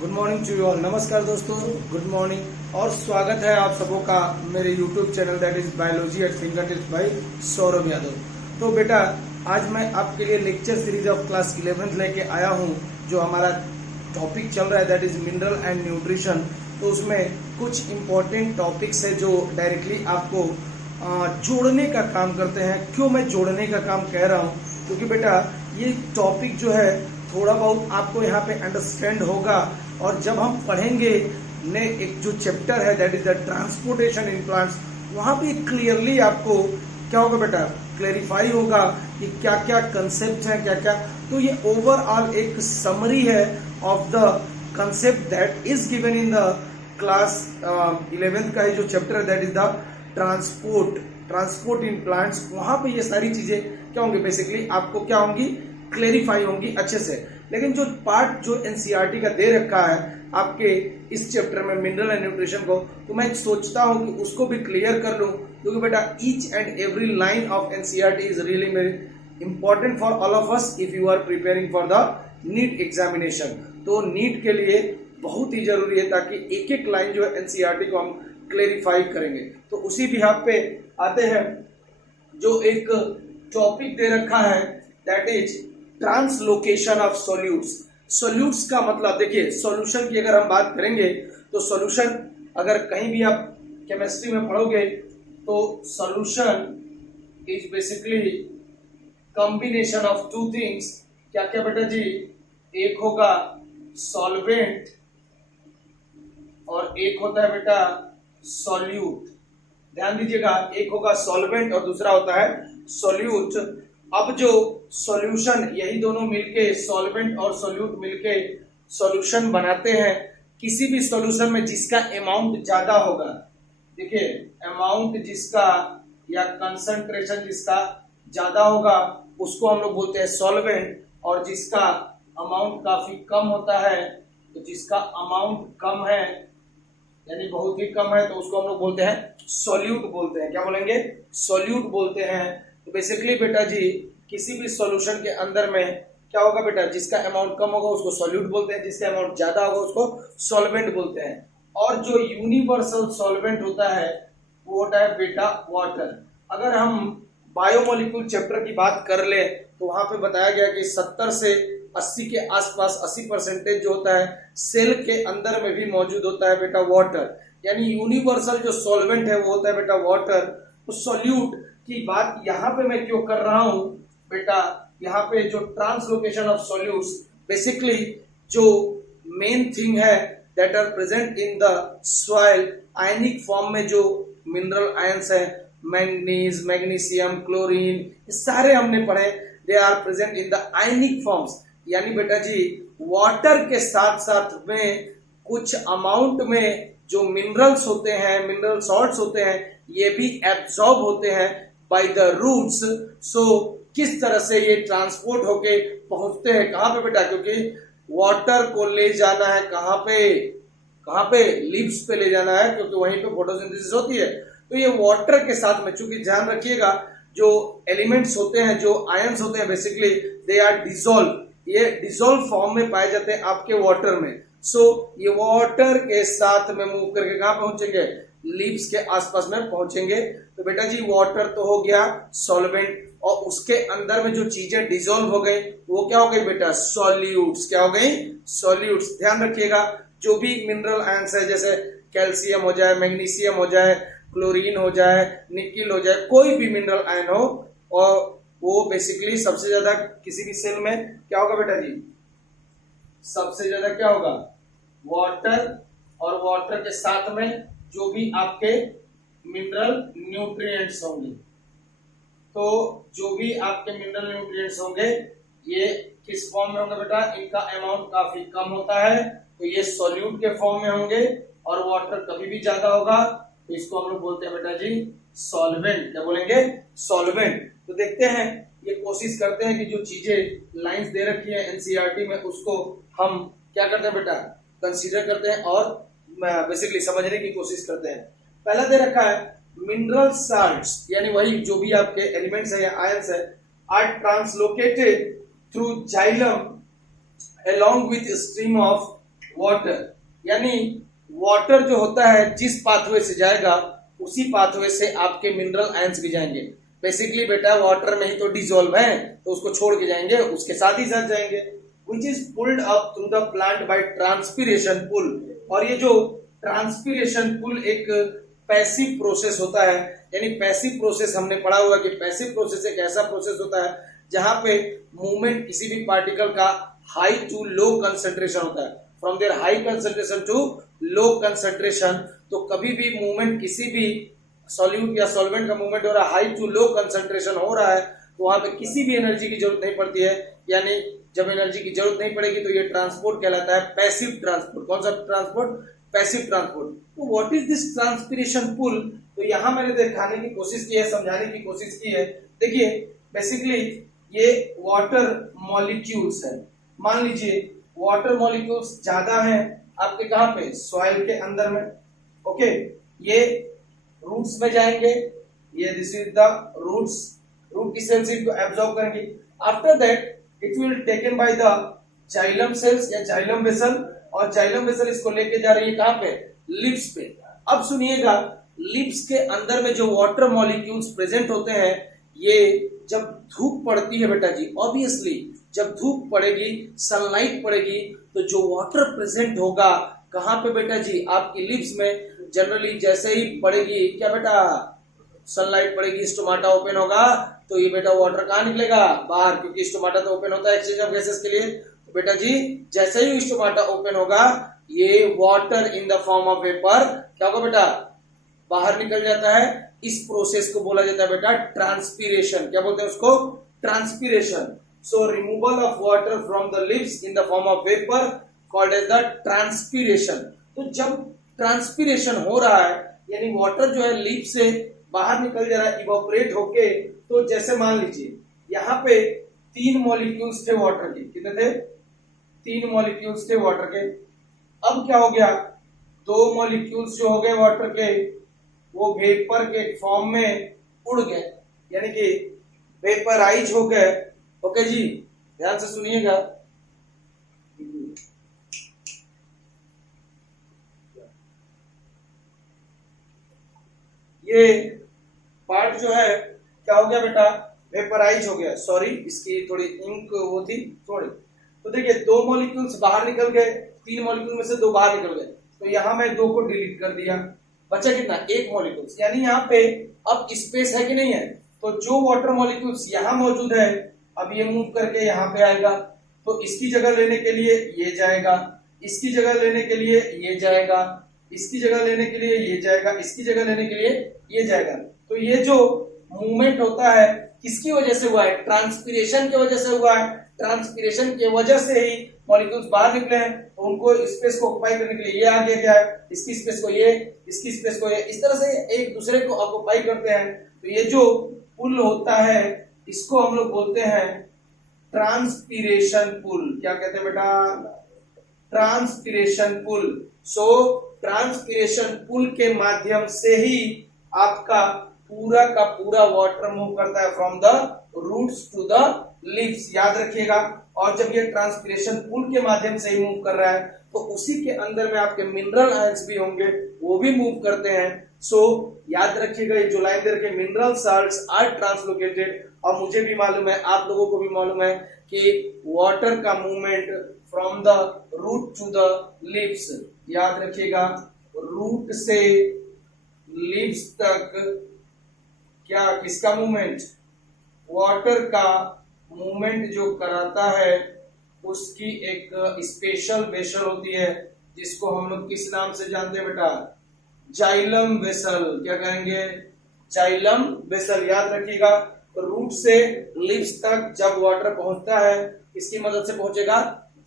Good morning to you all. नमस्कार दोस्तों, good morning और स्वागत है आप सबों का मेरे YouTube channel that is biology eight finger tips by Saurabh Yadav. तो बेटा, आज मैं आपके लिए lecture series of class 11th लेके आया हूँ। जो हमारा टॉपिक चल रहा है that is mineral and nutrition. तो उसमें कुछ इंपॉर्टेंट टॉपिक्स है जो डायरेक्टली आपको जोड़ने का काम करते हैं। क्यों मैं जोड़ने का काम कह रहा हूँ? क्योंकि बेटा ये टॉपिक जो है थोड़ा बहुत आपको यहाँ पे अंडरस्टैंड होगा, और जब हम पढ़ेंगे ने एक जो चैप्टर है that is the transportation in plants, वहां पे क्लियरली आपको क्या होगा बेटा, क्लैरिफाई होगा कि क्या क्या कंसेप्ट है, क्या क्या। तो ये ओवरऑल एक समरी है of the concept that is given in the class 11th का है जो चैप्टर है that is the transport in plants. वहां पे ये सारी चीजें क्या होंगी, बेसिकली आपको क्या होंगी, क्लेरिफाई होंगी अच्छे से। लेकिन जो पार्ट जो एनसीईआरटी का दे रखा है आपके इस चैप्टर में मिनरल एंड न्यूट्रिशन को, तो मैं सोचता हूं कि उसको भी क्लियर कर लूं, क्योंकि बेटा each and every line of NCERT is really very important for all of us if you are preparing for the NEET examination. तो नीट के लिए बहुत ही जरूरी है ताकि एक एक लाइन जो है एनसीईआरटी को हम क्लेरिफाई करेंगे। तो उसी बिहाफ पे आते हैं, जो एक टॉपिक दे रखा है that is translocation of solutes. Solutes का मतलब देखिए, सॉल्यूशन की अगर हम बात करेंगे तो सॉल्यूशन अगर कहीं भी आप केमिस्ट्री में पढ़ोगे तो solution is basically combination of two things. क्या क्या बेटा जी? एक होगा सॉल्वेंट और एक होता है बेटा सॉल्यूट। ध्यान दीजिएगा, एक होगा सॉल्वेंट और दूसरा होता है सॉल्यूट। अब जो सॉल्यूशन, यही दोनों मिलके सॉल्वेंट और सॉल्यूट मिलके सॉल्यूशन बनाते हैं। किसी भी सॉल्यूशन में जिसका अमाउंट ज्यादा होगा, देखिए अमाउंट जिसका या कंसंट्रेशन जिसका ज्यादा होगा उसको हम लोग बोलते हैं सॉल्वेंट, और जिसका अमाउंट काफी कम होता है, तो जिसका अमाउंट कम है यानी बहुत ही कम है, तो उसको हम लोग बोलते हैं सॉल्यूट बोलते हैं। क्या बोलेंगे? सॉल्यूट बोलते हैं। तो बेसिकली बेटा जी किसी भी सॉल्यूशन के अंदर में क्या होगा बेटा, जिसका अमाउंट कम होगा उसको सॉल्यूट बोलते हैं, जिसका अमाउंट ज्यादा होगा उसको सॉल्वेंट बोलते हैं। और जो यूनिवर्सल सॉल्वेंट होता है वो होता है बेटा वाटर। अगर हम बायोमोलिक्यूल चैप्टर की बात कर ले तो वहां पे बताया गया कि 70 से 80 के आसपास 80% जो होता है सेल के अंदर में भी मौजूद होता है बेटा वाटर। यानी यूनिवर्सल जो सॉल्वेंट है वो होता है बेटा वाटर। तो सॉल्यूट की बात यहाँ पे मैं क्यों कर रहा हूं बेटा, यहाँ पे जो ट्रांसलोकेशन ऑफ सॉल्यूट्स, बेसिकली जो मेन थिंग है that are present in the soil ionic form में, जो मिनरल आयंस है मैंगनीज, मैग्नीशियम, क्लोरीन, ये सारे हमने पढ़े, they are present in the ionic forms. यानी बेटा जी वाटर के साथ साथ में कुछ अमाउंट में जो मिनरल्स होते हैं, मिनरल सॉल्ट्स होते हैं, ये भी एब्जॉर्ब होते हैं बाय द रूट्स। सो किस तरह से ये ट्रांसपोर्ट होके पहुंचते हैं कहां पे बेटा, क्योंकि वाटर को ले जाना है कहां पे लीव्स पे ले जाना है, क्योंकि वहीं पे फोटोसिंथेसिस होती है। तो ये वाटर के साथ में, चूंकि ध्यान रखिएगा जो एलिमेंट्स होते हैं, जो आयंस होते हैं, बेसिकली दे आर डिसॉल्व, ये डिसॉल्व फॉर्म में पाए जाते हैं आपके वाटर में। सो ये वाटर के साथ में मूव करके कहां पहुंचेंगे, लीव्स के आसपास में पहुंचेंगे। तो बेटा जी वाटर तो हो गया सॉल्वेंट, और उसके अंदर में जो चीजें डिसॉल्व हो गई वो क्या हो गई बेटा, सॉल्यूट्स। क्या हो गई? सॉल्यूट्स। ध्यान रखिएगा जो भी मिनरल आयंस है, जैसे कैल्शियम हो जाए, मैग्नीशियम हो जाए, क्लोरीन हो जाए, निकिल हो जाए, कोई भी मिनरल आयन हो, और वो बेसिकली सबसे ज्यादा किसी भी सेल में क्या होगा बेटा जी, सबसे ज्यादा क्या होगा, वाटर, और वाटर के साथ में जो भी आपके मिनरल न्यूट्रिएंट्स होंगे। तो जो भी आपके मिनरल न्यूट्रिएंट्स होंगे ये किस फॉर्म में होंगे बेटा, इनका अमाउंट काफी कम होता है, तो ये सॉल्यूट के फॉर्म में होंगे, और वाटर कभी भी ज्यादा होगा तो इसको हम लोग बोलते हैं बेटा जी सॉल्वेंट। क्या बोलेंगे? सॉल्वेंट। तो देखते हैं, ये कोशिश करते हैं कि जो चीजें लाइंस दे रखी है एनसीईआरटी में उसको हम क्या करते हैं बेटा, कंसीडर करते हैं और बेसिकली समझने की कोशिश करते हैं। पहला दे रखा है मिनरल साल्ट्स, यानी वही जो भी आपके एलिमेंट्स है या आयंस है, are translocated through xylem along with a stream of water, यानी वाटर जो होता है जिस पाथवे से जाएगा उसी पाथवे से आपके मिनरल आयंस भी जाएंगे। बेसिकली बेटा वाटर में ही तो डिसॉल्व है, तो उसको छोड़ के जाएंगे, उसके साथ ही साथ जाएंगे। which is pulled up through the plant by transpiration pull। और ये जो ट्रांसपीरेशन पुल एक पैसिव प्रोसेस होता है, यानी पैसिव प्रोसेस हमने पढ़ा हुआ कि पैसिव प्रोसेस एक ऐसा प्रोसेस होता है जहां पे मूवमेंट किसी भी पार्टिकल का हाई टू लो कंसंट्रेशन होता है, from there high concentration to low concentration. तो कभी भी मूवमेंट किसी भी सॉल्यूट या सॉल्वेंट का मूवमेंट हो रहा है, हाई टू लो कंसंट्रेशन हो रहा है, तो वहां पे किसी भी एनर्जी की जरूरत नहीं पड़ती है। यानी जब एनर्जी की जरूरत नहीं पड़ेगी तो ये ट्रांसपोर्ट कहलाता है पैसिव ट्रांसपोर्ट। कौन सा ट्रांसपोर्ट? Passive transport. तो what is this transpiration pull? तो यहां मैंने दिखाने की कोशिश की है, समझाने की कोशिश की है। देखिए बेसिकली ये वाटर मॉलिक्यूल्स है। मान लीजिए वाटर मॉलिक्यूल्स ज्यादा हैं आपके कहां पे? सॉइल के अंदर में। ओके, ये रूट्स में जाएंगे, ये this is the roots, root की सेल्स इनको एब्जॉर्ब करेंगे। After that it will taken by the xylem cells या जाइलम वेसल, और जाइलम वेसल इसको लेके जा रही है कहां पे? लिप्स पे। अब सुनिएगा, लिप्स के अंदर में जो वाटर मॉलिक्यूल्स प्रेजेंट होते हैं, ये जब धूप पड़ती है बेटा जी, ऑब्वियसली जब धूप पड़ेगी, सनलाइट पड़ेगी, तो जो वाटर प्रेजेंट होगा कहां पे बेटा जी? आपकी लिप्स में। जनरली जैसे ही पड़ेगी क्या बेटा? सनलाइट पड़ेगी, स्टोमाटा ओपन होगा, तो ये बेटा वाटर कहां निकलेगा? बाहर, क्योंकि स्टोमाटा तो ओपन होता है एक्सचेंज ऑफ गैसेस के लिए। तो बेटा जी जैसे ही स्टोमाटा ओपन होगा, ये water in the form of vapour क्या होगा बेटा? बाहर निकल जाता है। इस प्रोसेस को बोला जाता है बेटा ट्रांसपीरेशन। क्या बोलते हैं उसको? Transpiration. So removal of water from the lips in the form of vapour called as the transpiration. तो जब ट्रांसपीरेशन हो रहा है, यानी वाटर जो है लिप से बाहर निकल जा रहा है इवोपरेट होके, तो जैसे मान लीजिए यहाँ पे 3 मॉलिक्यूल्स थे वाटर के। कितने थे? 3 मॉलिक्यूल्स थे वाटर के। अब क्या हो गया? 2 मॉलिक्यूल्स जो हो गए वाटर के, वो वेपर के फॉर्म में उड़ गए, यानी कि वेपराइज हो गए। ओके जी, ध्यान से सुनिएगा। ये पार्ट जो है क्या हो गया बेटा? वेपराइज हो गया। सॉरी, इसकी थोड़ी इंक वो थी थोड़ी। तो देखिए 2 मॉलिक्यूल्स बाहर निकल गए, 3 मॉलिक्यूल में से 2 बाहर निकल गए, तो यहां मैं 2 को डिलीट कर दिया, बचा कितना? 1 मॉलिक्यूल्स। यानी यहाँ पे अब स्पेस है कि नहीं है? तो जो वाटर मॉलिक्यूल्स यहाँ मौजूद है, अब ये मूव करके यहाँ पे आएगा, तो इसकी जगह लेने के लिए ये जाएगा, इसकी जगह लेने के लिए ये जाएगा, इसकी जगह लेने के लिए ये जाएगा, इसकी जगह लेने के लिए ये जाएगा। तो ये जो मूवमेंट होता है किसकी वजह से हुआ है? ट्रांसपीरेशन की वजह से हुआ है। ट्रांसपीरेशन की वजह से ही मॉलिक्यूल्स बाहर निकले हैं, तो उनको स्पेस को ऑक्युपाई करने के लिए ये आगे गया है, इसकी स्पेस को ये, इसकी स्पेस को ये, इस तरह से एक दूसरे को ऑक्युपाई करते हैं। तो ये जो पुल होता है इसको हम लोग बोलते हैं ट्रांसपीरेशन पुल। क्या कहते हैं बेटा? Transpiration pull. सो ट्रांसपीरेशन पुल के माध्यम से ही आपका पूरा का पूरा वाटर मूव करता है from the roots to the leaves. याद रखिएगा। और जब ये ट्रांसपीरेशन पुल के माध्यम से ही मूव कर रहा है, तो उसी के अंदर में आपके मिनरल आयंस भी होंगे, वो भी मूव करते हैं। सो याद रखिएगा, ये जो लाइन दे रखे मिनरल साल्ट्स आर ट्रांसलोकेटेड। और मुझे भी मालूम है, आप लोगों को भी मालूम है कि वाटर का movement from the root to the leaves, याद रखिएगा, रूट से लीव्स तक क्या किसका मूवमेंट? वाटर का मूवमेंट जो कराता है उसकी एक स्पेशल वेसल होती है, जिसको हम लोग किस नाम से जानते हैं बेटा? Xylem vessel. क्या कहेंगे? Xylem vessel. याद रखिएगा, तो रूट से लिप्स तक जब वाटर पहुंचता है, किसकी मदद से पहुंचेगा?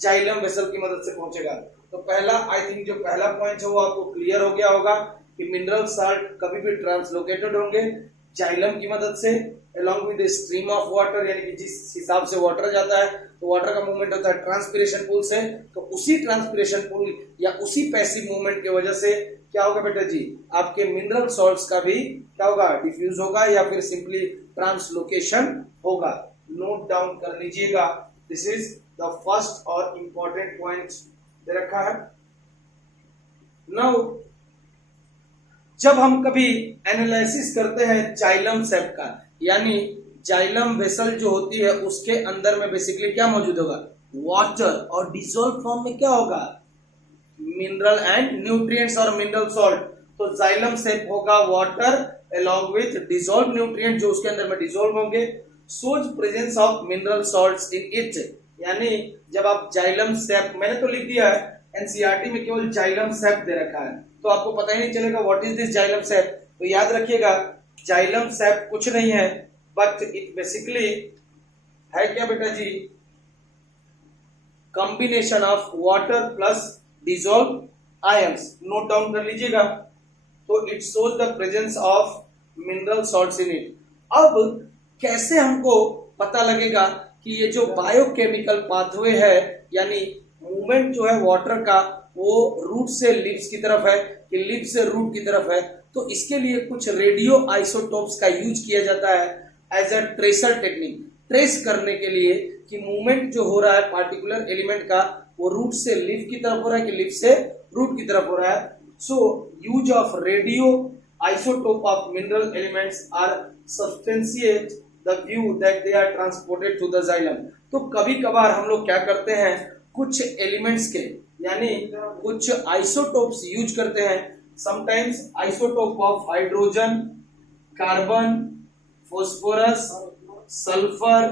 जाइलम वेसल की मदद से पहुंचेगा। तो पहला, आई थिंक जो पहला पॉइंट है वो आपको क्लियर हो गया होगा कि मिनरल साल्ट कभी भी ट्रांसलोकेटेड होंगे जाइलम की मदद से, along with the stream of water, यानी कि जिस हिसाब से वाटर जाता है, तो वाटर का मूवमेंट होता है ट्रांसपीरेशन पुल से। तो उसी ट्रांसपीरेशन पुल या उसी पैसिव मूवमेंट की वजह से क्या होगा बेटा जी? आपके मिनरल सॉल्ट्स का भी क्या होगा? डिफ्यूज होगा या फिर सिंपली ट्रांसलोकेशन होगा। नोट डाउन कर लीजिएगा। दिस इज द फर्स्ट और इंपॉर्टेंट पॉइंट दे रखा है। नाउ जब हम कभी एनालिसिस करते हैं जाइलम सेप का, यानी जाइलम वेसल जो होती है उसके अंदर में बेसिकली क्या मौजूद होगा, वाटर, और डिसॉल्व फॉर्म में क्या होगा, मिनरल एंड न्यूट्रिएंट्स और मिनरल सॉल्ट। तो जाइलम सेप होगा water along with dissolved nutrient जो उसके अंदर में डिसॉल्व होंगे, shows presence of mineral salts in it, यानी जब आप जाइलम सेप, मैंने तो लिख दिया है एनसीईआरटी में केवल जाइलम सेप दे रखा है तो आपको पता ही नहीं चलेगा व्हाट इज दिस जाइलम सेप। तो याद रखिएगा जाइलम सेप कुछ नहीं है बट इट बेसिकली है क्या बेटा जी, combination of water plus dissolve ions. Note down कर लीजिएगा। तो it shows the presence of mineral salts in it. अब कैसे हमको पता लगेगा कि ये जो बायोकेमिकल पाथवे है, यानी मूवमेंट जो है वाटर का वो रूट से लिप्स की तरफ है कि लिप्स से रूट की तरफ है, तो इसके लिए कुछ रेडियो आइसोटोप्स का यूज किया जाता है as a tracer technique, trace करने के लिए कि मूवमेंट जो हो रहा है पार्टिकुलर एलिमेंट का वो रूट से लिप की तरफ हो रहा है कि लिप से रूट की तरफ हो रहा है। So use of radio isotope of mineral elements are substantiate the view that they are transported to the xylem. तो कभी कभार हम लोग क्या करते हैं, कुछ एलिमेंट्स के यानी कुछ आइसोटोप्स यूज करते हैं। Sometimes isotope of hydrogen, carbon, phosphorus, sulphur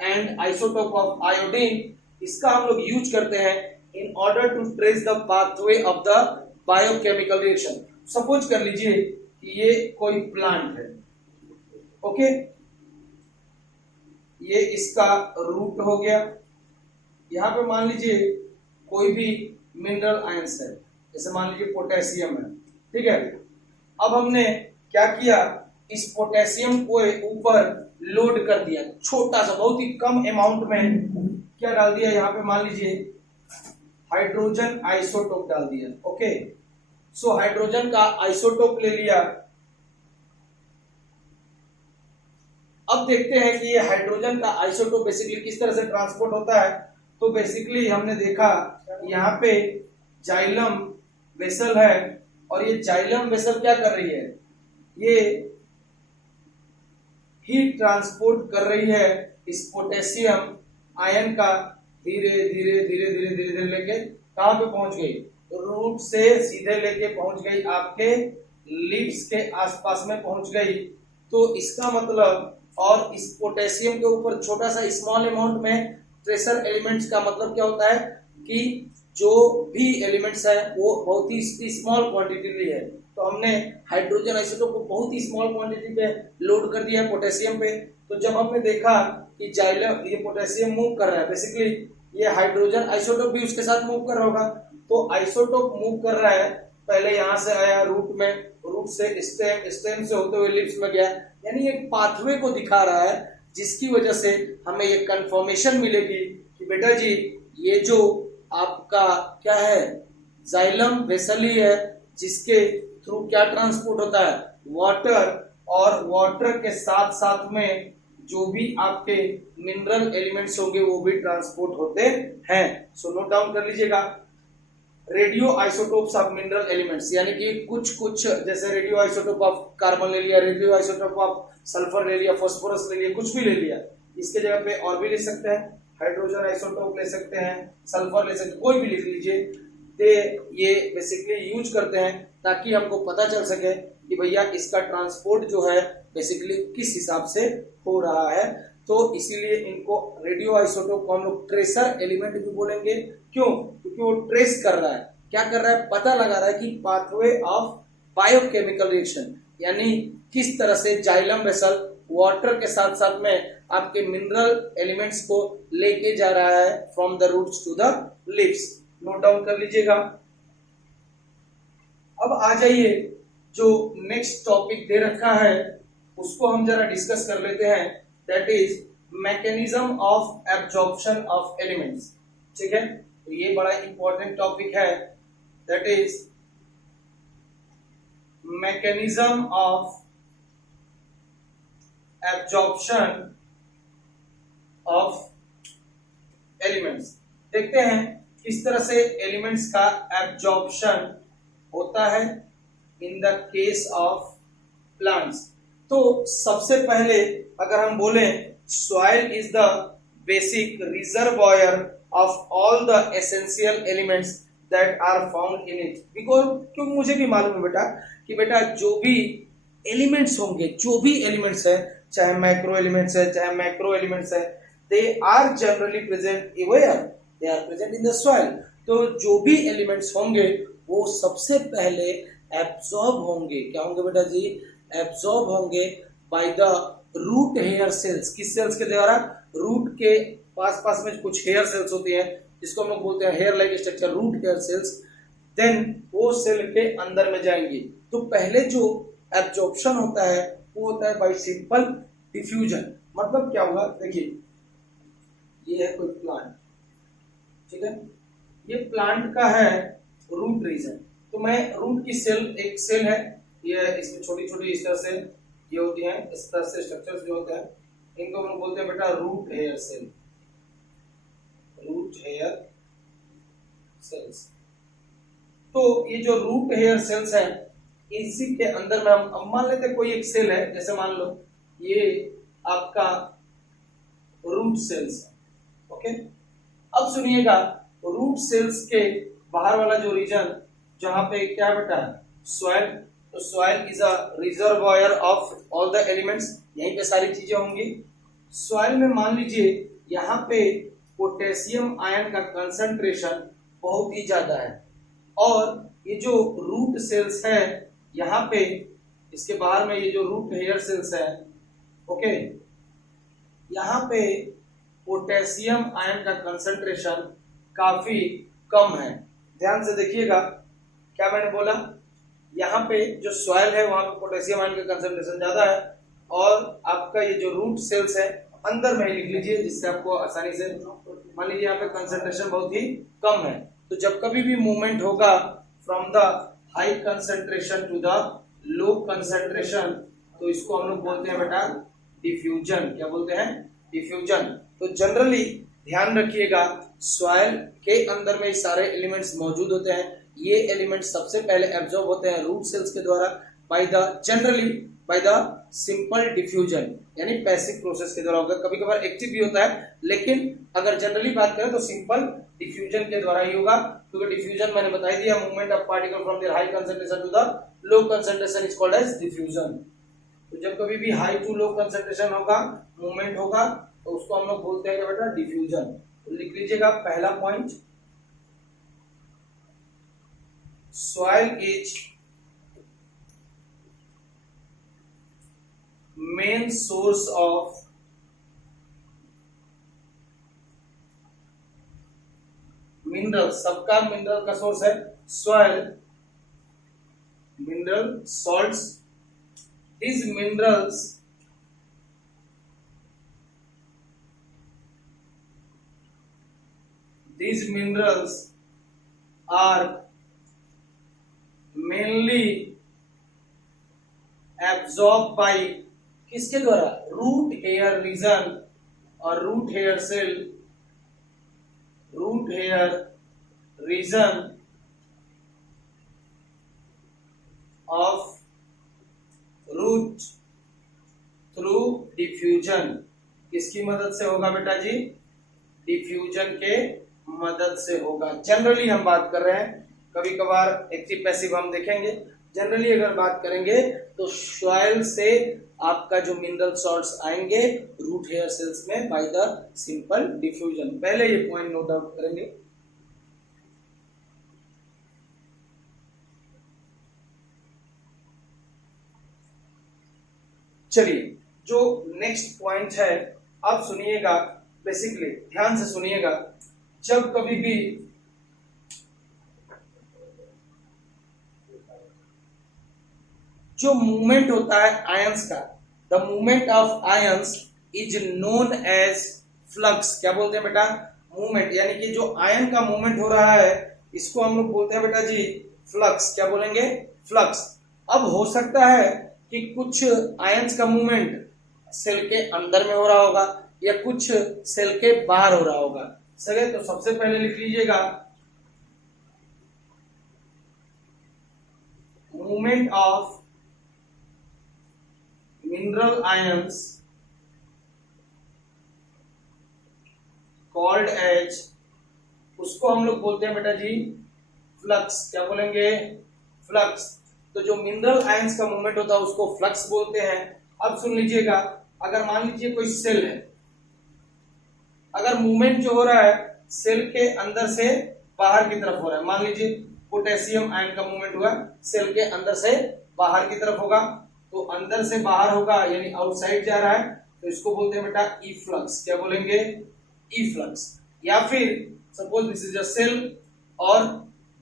and isotope of iodine, इसका हम लोग यूज करते हैं in order to trace the pathway of the biochemical reaction. Suppose कर लीजिए कि ये कोई प्लांट है, ओके, ये इसका रूट हो गया, यहां पे मान लीजिए कोई भी मिनरल आयंस है, जैसे मान लीजिए पोटेशियम है, ठीक है। अब हमने क्या किया, इस पोटेशियम को ऊपर लोड कर दिया, छोटा सा बहुत ही कम अमाउंट में क्या डाल दिया, यहाँ पे मान लीजिए हाइड्रोजन आइसोटोप डाल दिया, ओके। सो हाइड्रोजन का आइसोटोप ले लिया। अब देखते हैं कि ये हाइड्रोजन का आइसोटोप बेसिकली किस तरह से ट्रांसपोर्ट होता है। तो बेसिकली हमने देखा यहाँ पे जाइलम वेसल है और ये जाइलम वेसल क्या कर रही है, ये हीट ट्रांसपोर्ट कर रही है इस पोटेशियम आयन का, धीरे धीरे धीरे धीरे धीरे धीरे लेके कहां पे पहुंच गई, रूट से सीधे लेके पहुंच गई आपके लिप्स के आसपास में पहुंच गई। तो इसका मतलब, और इस पोटेशियम के ऊपर छोटा सा स्मॉल अमाउंट में ट्रेसर एलिमेंट्स का मतलब क्या होता है कि जो भी एलिमेंट्स है वो बहुत ही स्मॉल क्वांटिटी ली है। तो हमने हाइड्रोजन आइसोटोप को बहुत ही स्मॉल क्वांटिटी पे लोड कर दिया है पोटेशियम पे। तो जब हमने देखा कि जाइलम, ये पोटेशियम मूव कर रहा है, बेसिकली ये हाइड्रोजन आइसोटोप भी उसके साथ मूव कर रहा होगा। तो आइसोटोप मूव कर रहा है, पहले यहां से आया रूट में, रूट से स्टेम, स्टेम से होते हुए लिप्स में गया, यानी एक पाथवे को दिखा रहा है, जिसकी वजह से हमें ये कंफर्मेशन मिलेगी कि बेटा जी ये जो आपका क्या है, जाइलम वेसल ही है, जिसके थ्रू क्या ट्रांसपोर्ट होता है, वाटर, और वाटर के साथ साथ में जो भी आपके मिनरल एलिमेंट्स होंगे वो भी ट्रांसपोर्ट होते हैं। सो नोट डाउन कर लीजिएगा, radio isotopes of mineral elements, यानी कि कुछ कुछ जैसे रेडियो आइसोटोप ऑफ कार्बन ले लिया, रेडियो आइसोटोप ऑफ सल्फर ले लिया, फास्फोरस ले लिया, कुछ भी ले लिया, इसके जगह पे और भी ले सकते हैं, हाइड्रोजन आइसोटोप ले सकते हैं, सल्फर ले सकते हैं, कोई भी लिख लीजिए। ये बेसिकली यूज करते हैं ताकि हमको पता चल सके कि भैया इसका ट्रांसपोर्ट जो है बेसिकली किस हिसाब से हो रहा है। तो इसीलिए इनको रेडियो आइसोटोप को हम लोग ट्रेसर एलिमेंट भी बोलेंगे। क्यों? क्योंकि वो ट्रेस कर रहा है, क्या कर रहा है, पता लगा रहा है कि पाथवे ऑफ बायोकेमिकल रिएक्शन, यानी किस तरह से जाइलम वेसल वाटर के साथ साथ में आपके मिनरल एलिमेंट्स को लेके जा रहा है from the roots to the lips. Note down कर लीजिएगा। अब आ जाइए, जो नेक्स्ट टॉपिक दे रखा है उसको हम जरा डिस्कस कर लेते हैं, that is mechanism of absorption of elements. ठीक है, तो ये बड़ा इंपॉर्टेंट टॉपिक है, that is mechanism of absorption of elements. देखते हैं किस तरह से एलिमेंट्स का एब्जॉर्प्शन होता है in the case of plants. तो सबसे पहले अगर हम बोलें soil is the basic reservoir of all the essential elements that are found in it. Because क्योंकि मुझे भी मालूम है बेटा कि बेटा जो भी एलिमेंट्स होंगे, जो भी एलिमेंट्स है, चाहे माइक्रो एलिमेंट्स है चाहे मैक्रो एलिमेंट्स है, they are generally present where, they are present in the soil. तो जो भी एलिमेंट्स होंगे वो सबसे पहले एब्जॉर्ब होंगे, क्या होंगे बेटा जी, एब्जॉर्ब होंगे by the root hair cells. किस सेल्स के द्वारा, रूट के पास में कुछ हेयर सेल्स होती है जिसको हम लोग बोलते हैं hair like structure, root hair cells. Then वो सेल के अंदर में जाएंगे। तो पहले जो एब्जॉर्प्शन होता है वो होता है बाय सिंपल डिफ्यूजन। मतलब क्या होगा, देखिए ये है कोई प्लांट, ठीक है, ये प्लांट का है रूट रीजन। तो मैं रूट की सेल, एक सेल है, ये इसमें छोटी छोटी इस तरह से ये होती हैं, इस तरह से स्ट्रक्चर्स जो होते हैं इनको हम लोग बोलते हैं बेटा root hair cell, root hair cells. तो ये जो रूट हेयर सेल्स हैं इसी के अंदर में हम मान लेते हैं कोई एक सेल है, जैसे मान लो ये आपका रूट सेल्स है, ओके। अब सुनिएगा, रूट सेल्स के बाहर वाला जो रीजन जहां पे क्या बेटा सॉइल, तो soil is a reservoir of all the elements, यहीं पे सारी चीजें होंगी। सॉइल में मान लीजिए यहाँ पे पोटेशियम आयन का कंसंट्रेशन बहुत ही ज्यादा है, और ये जो रूट सेल्स है यहाँ पे, इसके बाहर में ये जो रूट हेयर सेल्स है, ओके, यहाँ पे पोटेशियम आयन का कंसंट्रेशन काफी कम है। ध्यान से देखिएगा, क्या मैंने बोला, यहाँ पे जो सॉइल है वहां पे पोटेशियम आयन का कंसंट्रेशन ज्यादा है, और आपका ये जो रूट सेल्स है अंदर में लिख लीजिए जिससे आपको आसानी से, मान लीजिए यहाँ पे कंसंट्रेशन बहुत ही कम है। तो जब कभी भी मूवमेंट होगा from the high concentration to the low concentration, तो इसको हम लोग बोलते हैं बेटा डिफ्यूजन। क्या बोलते हैं, डिफ्यूजन। तो जनरली ध्यान रखिएगा, सॉइल के अंदर में सारे एलिमेंट्स मौजूद होते हैं। ये एलिमेंट्स सबसे पहले एब्जॉर्ब होते हैं रूट सेल्स के द्वारा by the generally by the simple diffusion, यानी पैसिव प्रोसेस के द्वारा होगा। कभी कभार एक्टिव भी होता है, लेकिन अगर जनरली बात करें तो सिंपल डिफ्यूजन के द्वारा ही होगा, क्योंकि डिफ्यूजन मैंने बता दिया, movement of particle from there high concentration to the low concentration is called as diffusion. तो जब कभी भी हाई टू लो कंसंट्रेशन होगा, मूवमेंट होगा, तो उसको हम लोग बोलते हैं बेटा डिफ्यूजन। तो लिख लीजिएगा पहला point, soil is main source of mineral. सबका मिनरल का सोर्स है soil, mineral salts. these minerals are mainly absorbed by किसके द्वारा, रूट हेयर रीजन और root hair cell, root hair region of root through diffusion. किसकी मदद से होगा बेटा जी, डिफ्यूजन के मदद से होगा। जनरली हम बात कर रहे हैं, कभी कभार एक्टिव पैसिव हम देखेंगे। जनरली अगर बात करेंगे तो सॉइल से आपका जो मिनरल सॉल्ट्स आएंगे रूट हेयर सेल्स में बाय द सिंपल डिफ्यूजन। पहले ये पॉइंट नोट आउट करेंगे। चलिए, जो नेक्स्ट पॉइंट है अब सुनिएगा, बेसिकली ध्यान से सुनिएगा। जब कभी भी जो मूवमेंट होता है आयंस का, the movement of ions is known as flux. क्या बोलते हैं बेटा, मूवमेंट, यानी कि जो आयन का मूवमेंट हो रहा है इसको हम लोग बोलते हैं बेटा जी फ्लक्स। क्या बोलेंगे, फ्लक्स। अब हो सकता है कि कुछ आयंस का मूवमेंट सेल के अंदर में हो रहा होगा या कुछ सेल के बाहर हो रहा होगा। सही, तो सबसे पहले लिख लीजिएगा movement of mineral ions called as, उसको हम लोग बोलते हैं बेटा जी फ्लक्स। क्या बोलेंगे? फ्लक्स। तो जो मिनरल आयंस का मूवमेंट होता है उसको फ्लक्स बोलते हैं। अब सुन लीजिएगा, अगर मान लीजिए कोई सेल है, अगर मूवमेंट जो हो रहा है सेल के अंदर से बाहर की तरफ हो रहा है, मान लीजिए पोटेशियम आयन का मूवमेंट हुआ सेल के अंदर से बाहर की तरफ होगा, तो अंदर से बाहर होगा यानी आउटसाइड जा रहा है, तो इसको बोलते हैं बेटा ई फ्लक्स। क्या बोलेंगे? Efflux. या फिर suppose this is a cell और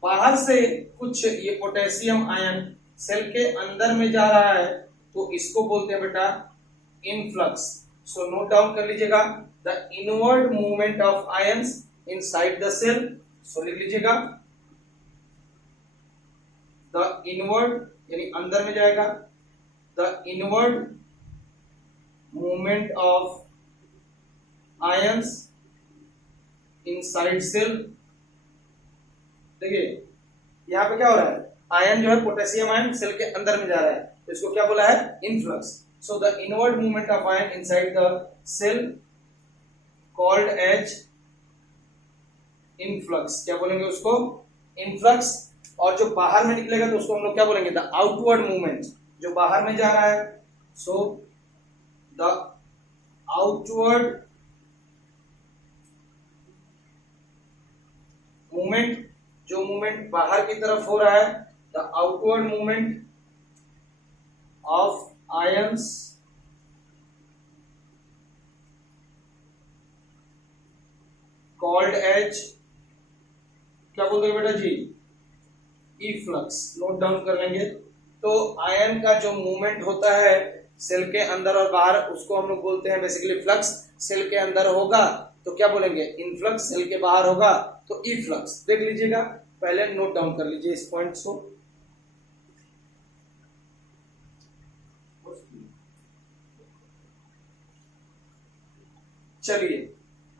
बाहर से कुछ ये पोटेशियम आयन सेल के अंदर में जा रहा है, तो इसको बोलते हैं बेटा इनफ्लक्स। सो नोट डाउन कर लीजिएगा, the inward movement of ions inside the cell. सो लिख लीजिएगा, द इनवर्ड यानी अंदर में जाएगा, the inward movement of ions inside cell. देखिए यहां पे क्या हो रहा है, आयन जो है पोटेशियम आयन सेल के अंदर में जा रहा है, तो इसको क्या बोला है? Influx. So the inward movement of ion inside the cell called as influx. क्या बोलेंगे उसको? इनफ्लक्स। और जो बाहर में निकलेगा तो उसको हम लोग क्या बोलेंगे? द आउटवर्ड मूवमेंट, जो बाहर में जा रहा है। सो द आउटवर्ड मूवमेंट, जो मूवमेंट बाहर की तरफ हो रहा है, the outward movement of ions called as, क्या बोलते हैं बेटा जी? Efflux. नोट डाउन कर लेंगे। तो आयन का जो मूवमेंट होता है सेल के अंदर और बाहर, उसको हम लोग बोलते हैं बेसिकली फ्लक्स। सेल के अंदर होगा तो क्या बोलेंगे? इनफ्लक्स। सेल के बाहर होगा तो ई फ्लक्स। देख लीजिएगा, पहले नोट डाउन कर लीजिए इस पॉइंट्स को। चलिए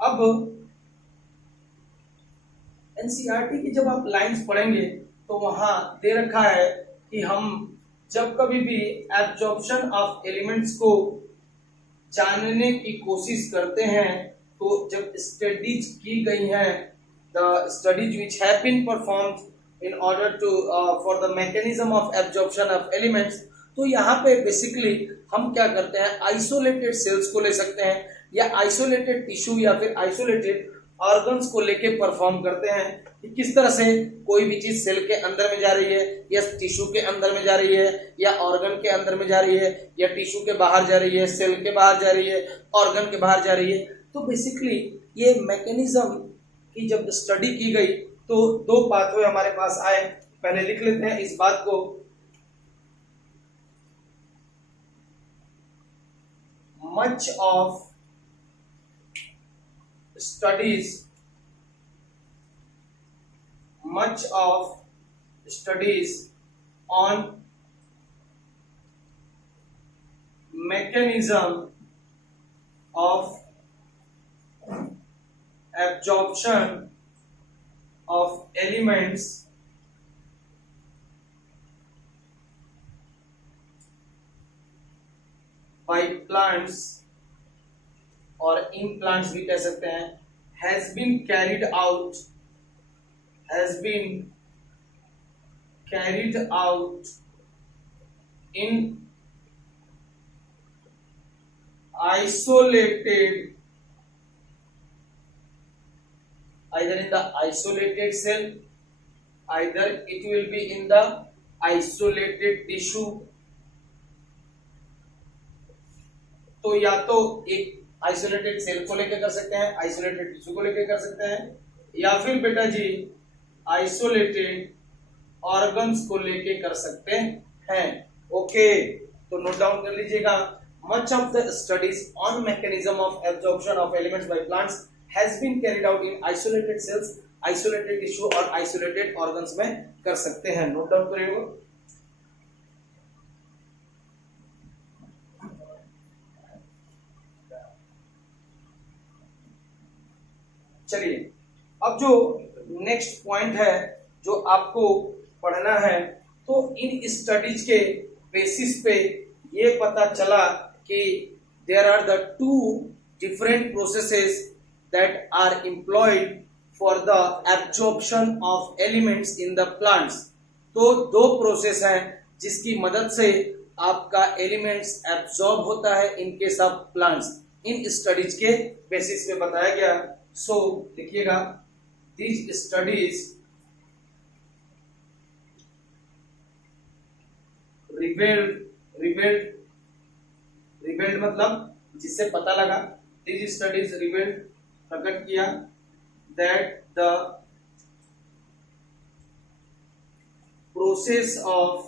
अब एनसीईआरटी की जब आप लाइंस पढ़ेंगे तो वहां दे रखा है कि हम जब कभी भी एब्जॉर्प्शन ऑफ एलिमेंट्स को जानने की कोशिश करते हैं, तो जब स्टडीज की गई हैं, the studies which have been performed in order to for the mechanism of absorption of elements, तो यहाँ पे बेसिकली हम क्या करते हैं, आइसोलेटेड सेल्स को ले सकते हैं या आइसोलेटेड टिश्यू या फिर आइसोलेटेड ऑर्गन्स को लेके परफॉर्म करते हैं कि किस तरह से कोई भी चीज सेल के अंदर में जा रही है या टिश्यू के अंदर में जा रही है या ऑर्गन के अंदर में जा रही है या टिश्यू के बाहर जा रही है, सेल के बाहर जा रही है, ऑर्गन के बाहर जा रही है। तो बेसिकली ये मैकेनिज्म की जब स्टडी की गई तो दो पाथवे हमारे पास आए। पहले लिख लेते हैं इस बात को, much of studies on mechanism of absorption of elements by plants और in plants भी कह सकते हैं, has been carried out in isolated, either in the isolated cell, either it will be in the isolated tissue। तो या तो एक isolated cell को लेकर कर सकते हैं, आइसोलेटेड टिश्यू को लेकर कर सकते हैं, या फिर बेटा जी आइसोलेटेड ऑर्गन्स को लेके कर सकते हैं। ओके, तो नोट डाउन कर लीजिएगा, much of the studies on mechanism of absorption of elements by plants has been carried out in isolated cells, isolated tissue और आइसोलेटेड ऑर्गन्स में कर सकते हैं। नोट डाउन करिएगा। चलिए अब जो नेक्स्ट पॉइंट है जो आपको पढ़ना है, तो इन स्टडीज के बेसिस पे ये पता चला कि there are the two different processes that are employed for the absorption of elements in the plants. तो दो प्रोसेस हैं जिसकी मदद से आपका एलिमेंट्स एब्जॉर्ब होता है in case of plants. In studies के बेसिस पे बताया गया। सो देखिएगा, दीज स्टडीज रिवेल्ड मतलब जिससे पता लगा, दीज स्टडीज रिवेल्ड प्रकट किया that the process of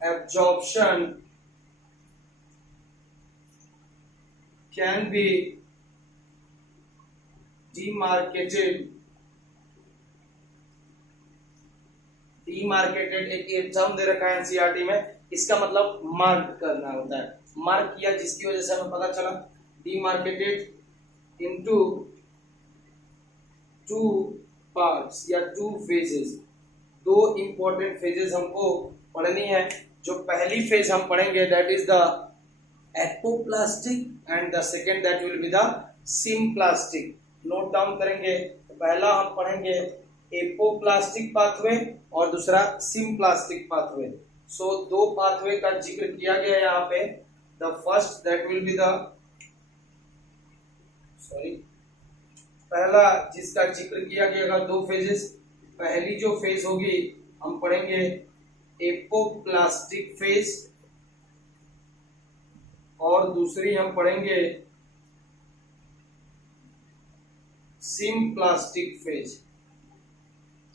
absorption can be demarcated एक टर्म दे रखा है एनसीईआरटी में, इसका मतलब मार्क करना होता है। मार्क किया जिसकी वजह से हमें पता चला। डिमार्केटेड इनटू टू पार्ट्स या टू फेजेस। दो इंपॉर्टेंट फेजेस हमको पढ़नी है। जो पहली फेज हम पढ़ेंगे that is the apoplastic and the second that will be the symplastic. Note down करेंगे। तो पहला हम पढ़ेंगे एपोप्लास्टिक पाथवे और दूसरा सिम्प्लास्टिक पाथवे। सो दो पाथवे का जिक्र किया गया यहाँ पे। The first that will be the पहला जिसका जिक्र किया गया दो फेजेस। पहली जो फेज होगी हम पढ़ेंगे एपोप्लास्टिक फेज और दूसरी हम पढ़ेंगे सिम्प्लास्टिक फेज।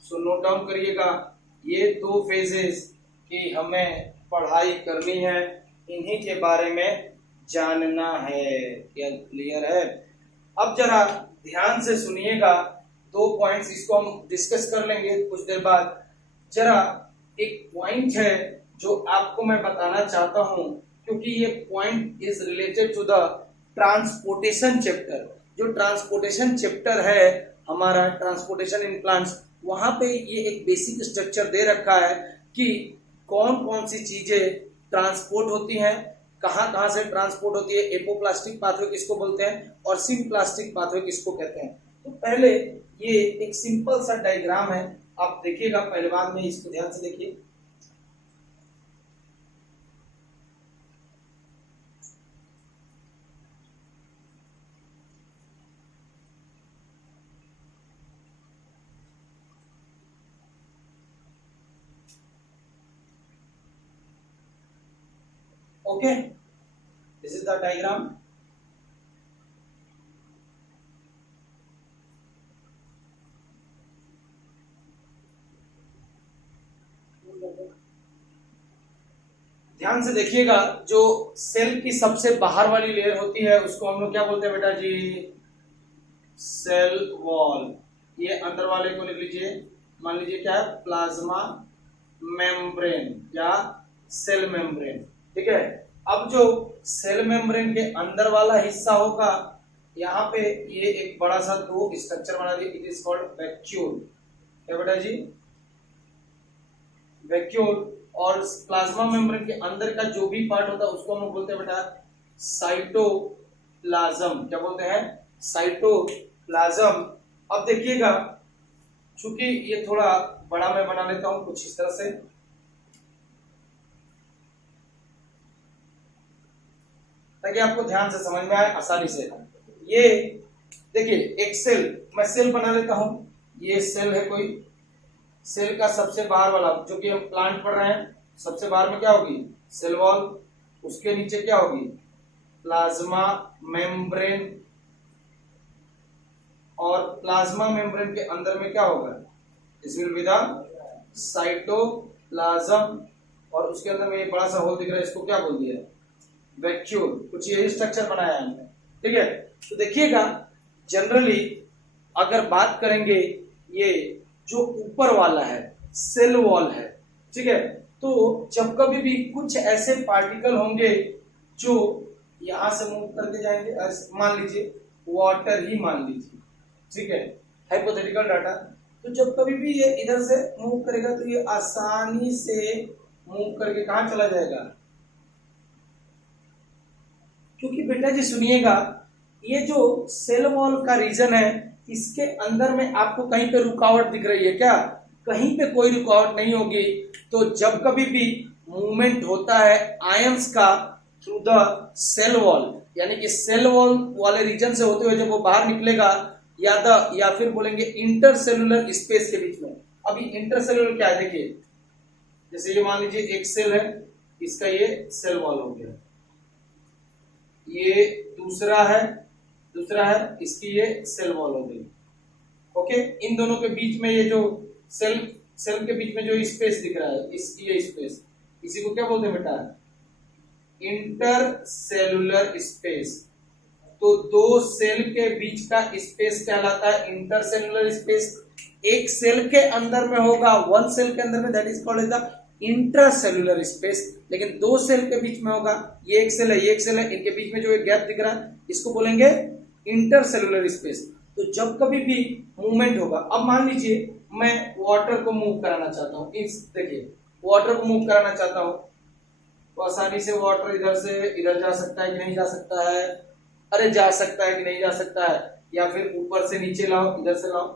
सो नोट डाउन करिएगा, ये दो फेजेस की हमें पढ़ाई करनी है, इन्हीं के बारे में जानना है। क्या क्लियर है? अब जरा ध्यान से सुनिएगा, दो पॉइंट्स इसको हम डिस्कस कर लेंगे कुछ देर बाद। जरा एक पॉइंट है जो आपको मैं बताना चाहता हूं, क्योंकि ये point is related to the transportation chapter. जो ट्रांसपोर्टेशन चैप्टर है हमारा, ट्रांसपोर्टेशन इन प्लांट्स, वहां पे ये एक बेसिक स्ट्रक्चर दे रखा है कि कौन कौन सी चीजें ट्रांसपोर्ट होती हैं, कहां कहां से ट्रांसपोर्ट होती है, एपोप्लास्टिक पाथवे किसको बोलते हैं और सिम्प्लास्टिक पाथवे किसको कहते हैं। तो पहले ये एक सिंपल सा डायग्राम है, आप देखिएगा पहले, बाद में इसको ध्यान से देखिए। Okay, this is the diagram. ध्यान से देखिएगा, जो सेल की सबसे बाहर वाली लेयर होती है उसको हम लोग क्या बोलते हैं बेटा जी? Cell wall. ये अंदर वाले को लिख लीजिए, मान लीजिए क्या है? प्लाज्मा मेम्ब्रेन या सेल मेम्ब्रेन। ठीक है। अब जो सेल मेम्ब्रेन के अंदर वाला हिस्सा होगा, यहाँ पे ये एक बड़ा सा दो स्ट्रक्चर बना दिया, इट इज कॉल्ड वैक्यूल। क्या बेटा जी? वैक्यूल। और प्लाज्मा मेम्ब्रेन के अंदर का जो भी पार्ट होता है उसको हम बोलते हैं बेटा साइटोप्लाज्म। क्या बोलते हैं? साइटोप्लाज्म। अब देखिएगा, चूंकि ये थोड़ा बड़ा मैं बना लेता हूं कुछ इस तरह से, ताकि आपको ध्यान से समझ में आए आसानी से। ये देखिए एक सेल, मैं सेल बना लेता हूं। ये सेल है कोई, सेल का सबसे बाहर वाला, जो कि हम प्लांट पढ़ रहे हैं, सबसे बाहर में क्या होगी? Cell wall. उसके नीचे क्या होगी? Plasma membrane. और प्लाज्मा मेम्ब्रेन के अंदर में क्या होगा? This will be the cytoplasm. और उसके अंदर में ये बड़ा सा होल दिख रहा है, इसको क्या बोल दिया? वैक्यूल। कुछ यही स्ट्रक्चर बनाया है हमने। ठीक है। तो देखिएगा, जनरली अगर बात करेंगे, ये जो ऊपर वाला है सेल वॉल है, ठीक है, तो जब कभी भी कुछ ऐसे पार्टिकल होंगे जो यहां से मूव करके जाएंगे, मान लीजिए वाटर ही मान लीजिए, ठीक है, हाइपोथेटिकल डाटा, तो जब कभी भी ये इधर से मूव करेगा तो ये आसानी से मूव करके कहां चला जाएगा, क्योंकि बेटा जी सुनिएगा, ये जो सेल वॉल का रीजन है इसके अंदर में आपको कहीं पे रुकावट दिख रही है क्या? कहीं पे कोई रुकावट नहीं होगी। तो जब कभी भी मूवमेंट होता है आयंस का थ्रू द सेल वॉल, यानी कि सेल वॉल वाले रीजन से होते हुए जब वो बाहर निकलेगा या फिर बोलेंगे इंटरसेलुलर स्पेस के बीच में। अभी इंटरसेलुलर क्या है देखिए, जैसे ये मान लीजिए एक सेल है, इसका ये सेल वॉल हो गया, ये दूसरा है इसकी ये सेल वॉल हो गई। ओके, इन दोनों के बीच में ये जो सेल के बीच में जो स्पेस दिख रहा है, इसकी ये स्पेस, इसी को क्या बोलते हैं बेटा? Intercellular space. तो दो सेल के बीच का स्पेस कहलाता है इंटरसेलुलर स्पेस। एक सेल के अंदर में होगा, वन सेल के अंदर में, that is called as the intracellular space. लेकिन दो सेल के बीच में होगा, ये एक सेल है, ये एक सेल है, इनके बीच में जो एक गैप दिख रहा है इसको बोलेंगे इंटरसेलुलर स्पेस। तो जब कभी भी मूवमेंट होगा, अब मान लीजिए मैं वाटर को मूव कराना चाहता हूं, इस देखिए वाटर को मूव कराना चाहता हूं, तो आसानी से वाटर इधर से इधर जा सकता है कि नहीं जा सकता है? अरे जा सकता है कि नहीं जा सकता है? या फिर ऊपर से नीचे लाओ, इधर से लाओ,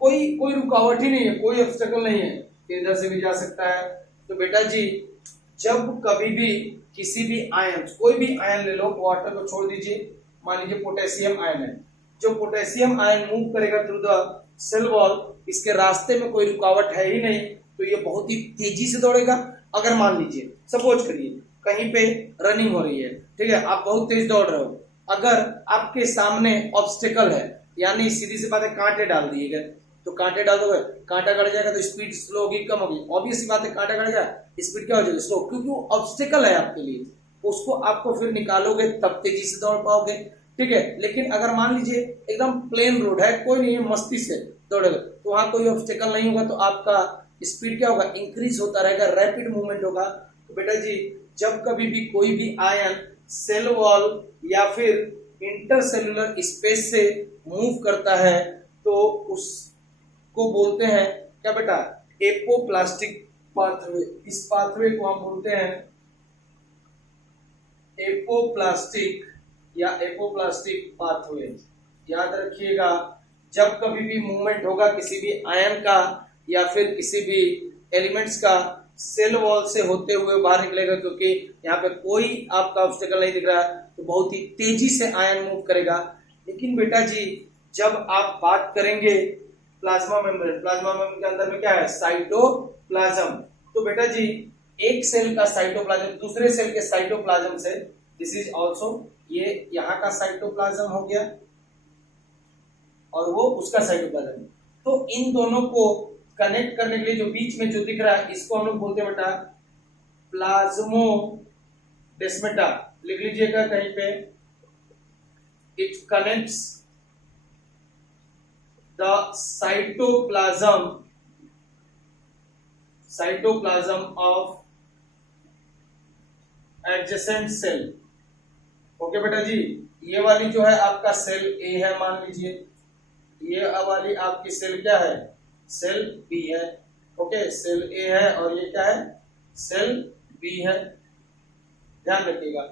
कोई रुकावट ही नहीं है, कोई ऑब्स्टेकल नहीं है, इधर से भी जा सकता है। तो बेटा जी जब कभी भी किसी भी आयन, कोई भी आयन ले लो, वाटर को छोड़ दीजिए, मान लीजिए पोटेशियम आयन है, जो पोटेशियम आयन मूव करेगा थ्रू द सेल वॉल, इसके रास्ते में कोई रुकावट है ही नहीं, तो ये बहुत ही तेजी से दौड़ेगा। अगर मान लीजिए सपोज करिए कहीं पे रनिंग हो रही है, ठीक है, आप बहुत तेज दौड़ रहे हो, अगर आपके सामने ऑब्स्टेकल है, यानी सीधी सी बात है कांटे डाल दिए गए, तो कांटे डाल दोगे, कांटा गड़ जाएगा तो स्पीड स्लो होगी, कम होगी, ऑब्वियस सी बात है, कांटा गड़ जाए स्पीड क्या हो जाएगी? स्लो, क्योंकि वो ऑब्स्टेकल है आपके लिए, उसको आपको फिर निकालोगे तब तेजी से दौड़ पाओगे, ठीक है। लेकिन अगर मान लीजिए एकदम प्लेन रोड है, कोई नहीं है, मस्ती से दौड़ेगा, तो वहां कोई ऑब्स्टेकल नहीं होगा, तो आपका स्पीड क्या होगा? इंक्रीज होता रहेगा, रैपिड मूवमेंट होगा। तो बेटा जी जब कभी भी कोई भी आयन सेल वॉल या फिर इंटरसेलुलर स्पेस से मूव करता है तो उसको बोलते हैं क्या बेटा? Apoplastic pathway. इस पाथवे को हम बोलते हैं एपोप्लास्टिक या एपोप्लास्टिक पाथवे। याद रखिएगा, जब कभी भी मूवमेंट होगा किसी भी आयन का या फिर किसी भी एलिमेंट्स का, सेल वॉल से होते हुए बाहर निकलेगा, क्योंकि यहाँ पे कोई आपका ऑब्स्टेकल नहीं दिख रहा है, तो बहुत ही तेजी से आयन मूव करेगा। लेकिन बेटा जी जब आप बात करेंगे प्लाज्मा मेम्ब्रेन, प्लाज्मा मेम्ब्रेन के अंदर में क्या है? साइटोप्लाज्म। तो बेटा जी एक सेल का साइटोप्लाज्म दूसरे सेल के साइटोप्लाज्म से, दिस इज ऑल्सो, ये यहाँ का साइटोप्लाज्म हो गया और वो उसका साइटोप्लाज्म। तो इन दोनों को कनेक्ट करने के लिए जो बीच में जो दिख रहा है, इसको हम लोग बोलते हैं बेटा प्लाज्मोडेस्माटा। लिख लीजिएगा कहीं पे, it connects the cytoplasm of adjacent cell. Okay बेटा जी, ये वाली जो है आपका सेल ए है, मान लीजिए, ये वाली आपकी सेल क्या है? सेल बी है। ओके, सेल ए है और ये क्या है? सेल बी है, ध्यान रखिएगा।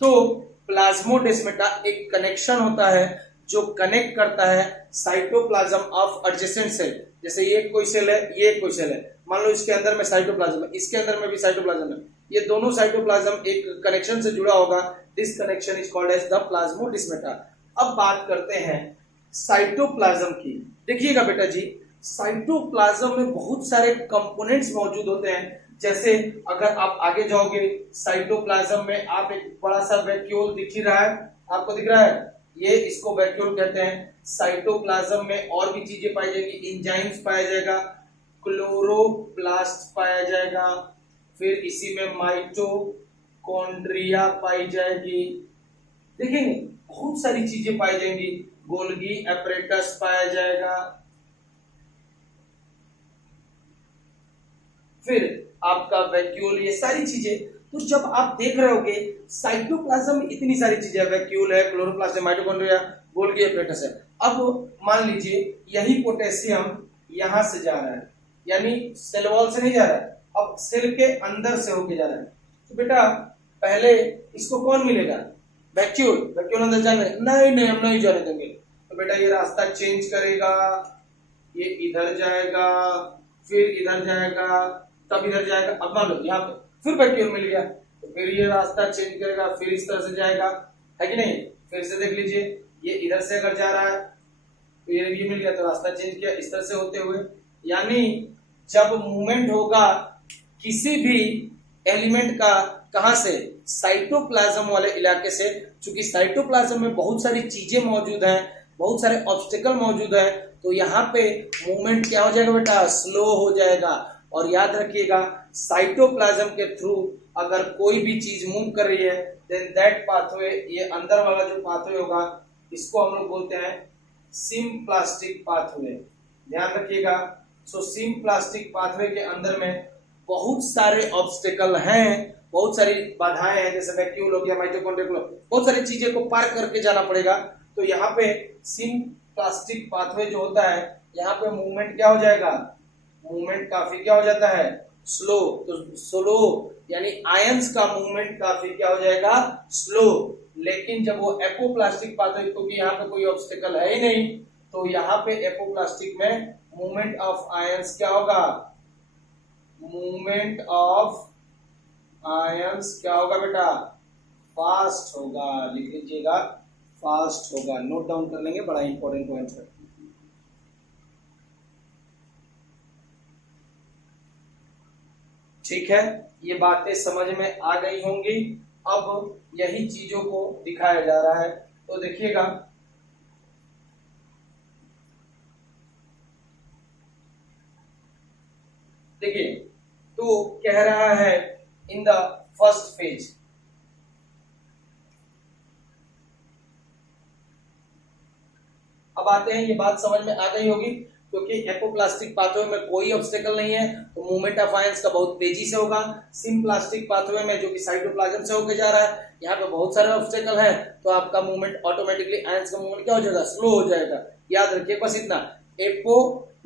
तो प्लाज्मोडेस्माटा एक कनेक्शन होता है जो कनेक्ट करता है साइटोप्लाज्म ऑफ एडजेसेंट सेल। जैसे ये कोई सेल है, ये कोई सेल है, मान लो इसके अंदर में साइटोप्लाज्म है, इसके अंदर में भी साइटोप्लाज्म है, ये दोनों साइटोप्लाज्म एक कनेक्शन से जुड़ा होगा, this connection is called as the plasmodesmata. अब बात करते हैं साइटोप्लाज्म की। देखिएगा बेटा जी, साइटोप्लाज्म में बहुत सारे कंपोनेंट्स मौजूद होते हैं। जैसे अगर आप आगे जाओगे साइटोप्लाज्म में, आप एक बड़ा सा वैक्यूल दिख ही रहा है, आपको दिख रहा है, ये इसको वैक्यूल कहते हैं। साइटोप्लाज्म में और भी चीजें पाई जाएगी, एंजाइम्स पाया जाएगा, क्लोरोप्लास्ट पाया जाएगा, फिर इसी में माइटोकॉन्ड्रिया पाई जाएगी, देखेंगे बहुत सारी चीजें पाई जाएंगी, गोल्गी एपरेटस पाया जाएगा, फिर आपका वैक्यूल, ये सारी चीजें। तो जब आप देख रहे होगे साइटोप्लाज्म में इतनी सारी चीजें, वैक्यूल है, क्लोरोप्लास्ट है, माइटोकॉन्ड्रिया, गोल्गी एपरेटस है। अब मान लीजिए यही पोटेशियम यहां से जा रहा है, यानी सेल वॉल से नहीं जा रहा है, अब सेल के अंदर से होके जा रहा है। तो बेटा पहले इसको कौन मिलेगा, वैक्यूल, वैक्यूल अंदर जाने नहीं नहीं हम नहीं जाने देंगे। तो बेटा ये रास्ता चेंज करेगा, ये इधर जाएगा, फिर इधर जाएगा, तब इधर जाएगा। अब मान लो यहाँ पे फिर वैक्यूल मिल गया, तो फिर ये रास्ता चेंज करेगा, फिर इस तरह से जाएगा, है कि नहीं। फिर से देख लीजिए, ये इधर से अगर जा रहा है तो ये मिल गया, तो रास्ता चेंज किया इस तरह से होते हुए। यानी जब मूवमेंट होगा किसी भी एलिमेंट का, कहां से, साइटोप्लाज्म वाले इलाके से, क्योंकि साइटोप्लाज्म में बहुत सारी चीजें मौजूद हैं, बहुत सारे ऑब्स्टेकल मौजूद हैं, तो यहाँ पे मूवमेंट क्या हो जाएगा बेटा, स्लो हो जाएगा। और याद रखिएगा साइटोप्लाज्म के थ्रू अगर कोई भी चीज मूव कर रही है देन दैट पाथवे, ये अंदर वाला जो पाथवे होगा इसको हम लोग बोलते हैं सिम्प्लास्टिक पाथवे। ध्यान रखिएगा। सो सिम्प्लास्टिक पाथवे के अंदर में बहुत सारे ऑब्स्टेकल हैं, बहुत सारी बाधाएं हैं, जैसे वैक्यूल हो गया, माइटोकॉन्ड्रिया, बहुत सारी चीजें को पार करके जाना पड़ेगा। तो यहाँ पे सिम्प्लास्टिक पाथवे जो होता है, यहाँ पे मूवमेंट क्या हो जाएगा, मूवमेंट काफी क्या हो जाता है, स्लो। तो स्लो यानी आयंस का मूवमेंट काफी क्या हो जाएगा, स्लो। लेकिन जब वो एपोप्लास्टिक पाथवे, क्योंकि यहाँ पे कोई ऑब्स्टेकल है ही नहीं, तो यहाँ पे एपोप्लास्टिक में मूवमेंट ऑफ आयंस क्या होगा, मूवमेंट ऑफ आयंस क्या होगा बेटा, फास्ट होगा। लिख लीजिएगा फास्ट होगा, नोट डाउन कर लेंगे, बड़ा इंपॉर्टेंट पॉइंट है। ठीक है, ये बातें समझ में आ गई होंगी। अब यही चीजों को दिखाया जा रहा है, तो देखिएगा देखिए, तो कह रहा है इन द फर्स्ट फेज, अब आते हैं, ये बात समझ में आ गई होगी, क्योंकि एपोप्लास्टिक पाथवे में कोई ऑब्स्टेकल नहीं है तो मूवमेंट ऑफ आयंस का बहुत तेजी से होगा। सिम्प्लास्टिक पाथवे में जो कि साइटोप्लाज्म से होकर जा रहा है, यहाँ पे बहुत सारे ऑब्स्टेकल हैं, तो आपका मूवमेंट ऑटोमेटिकली, आयंस का मूवमेंट क्या हो जाएगा, स्लो हो जाएगा। याद रखिए बस इतना। एपो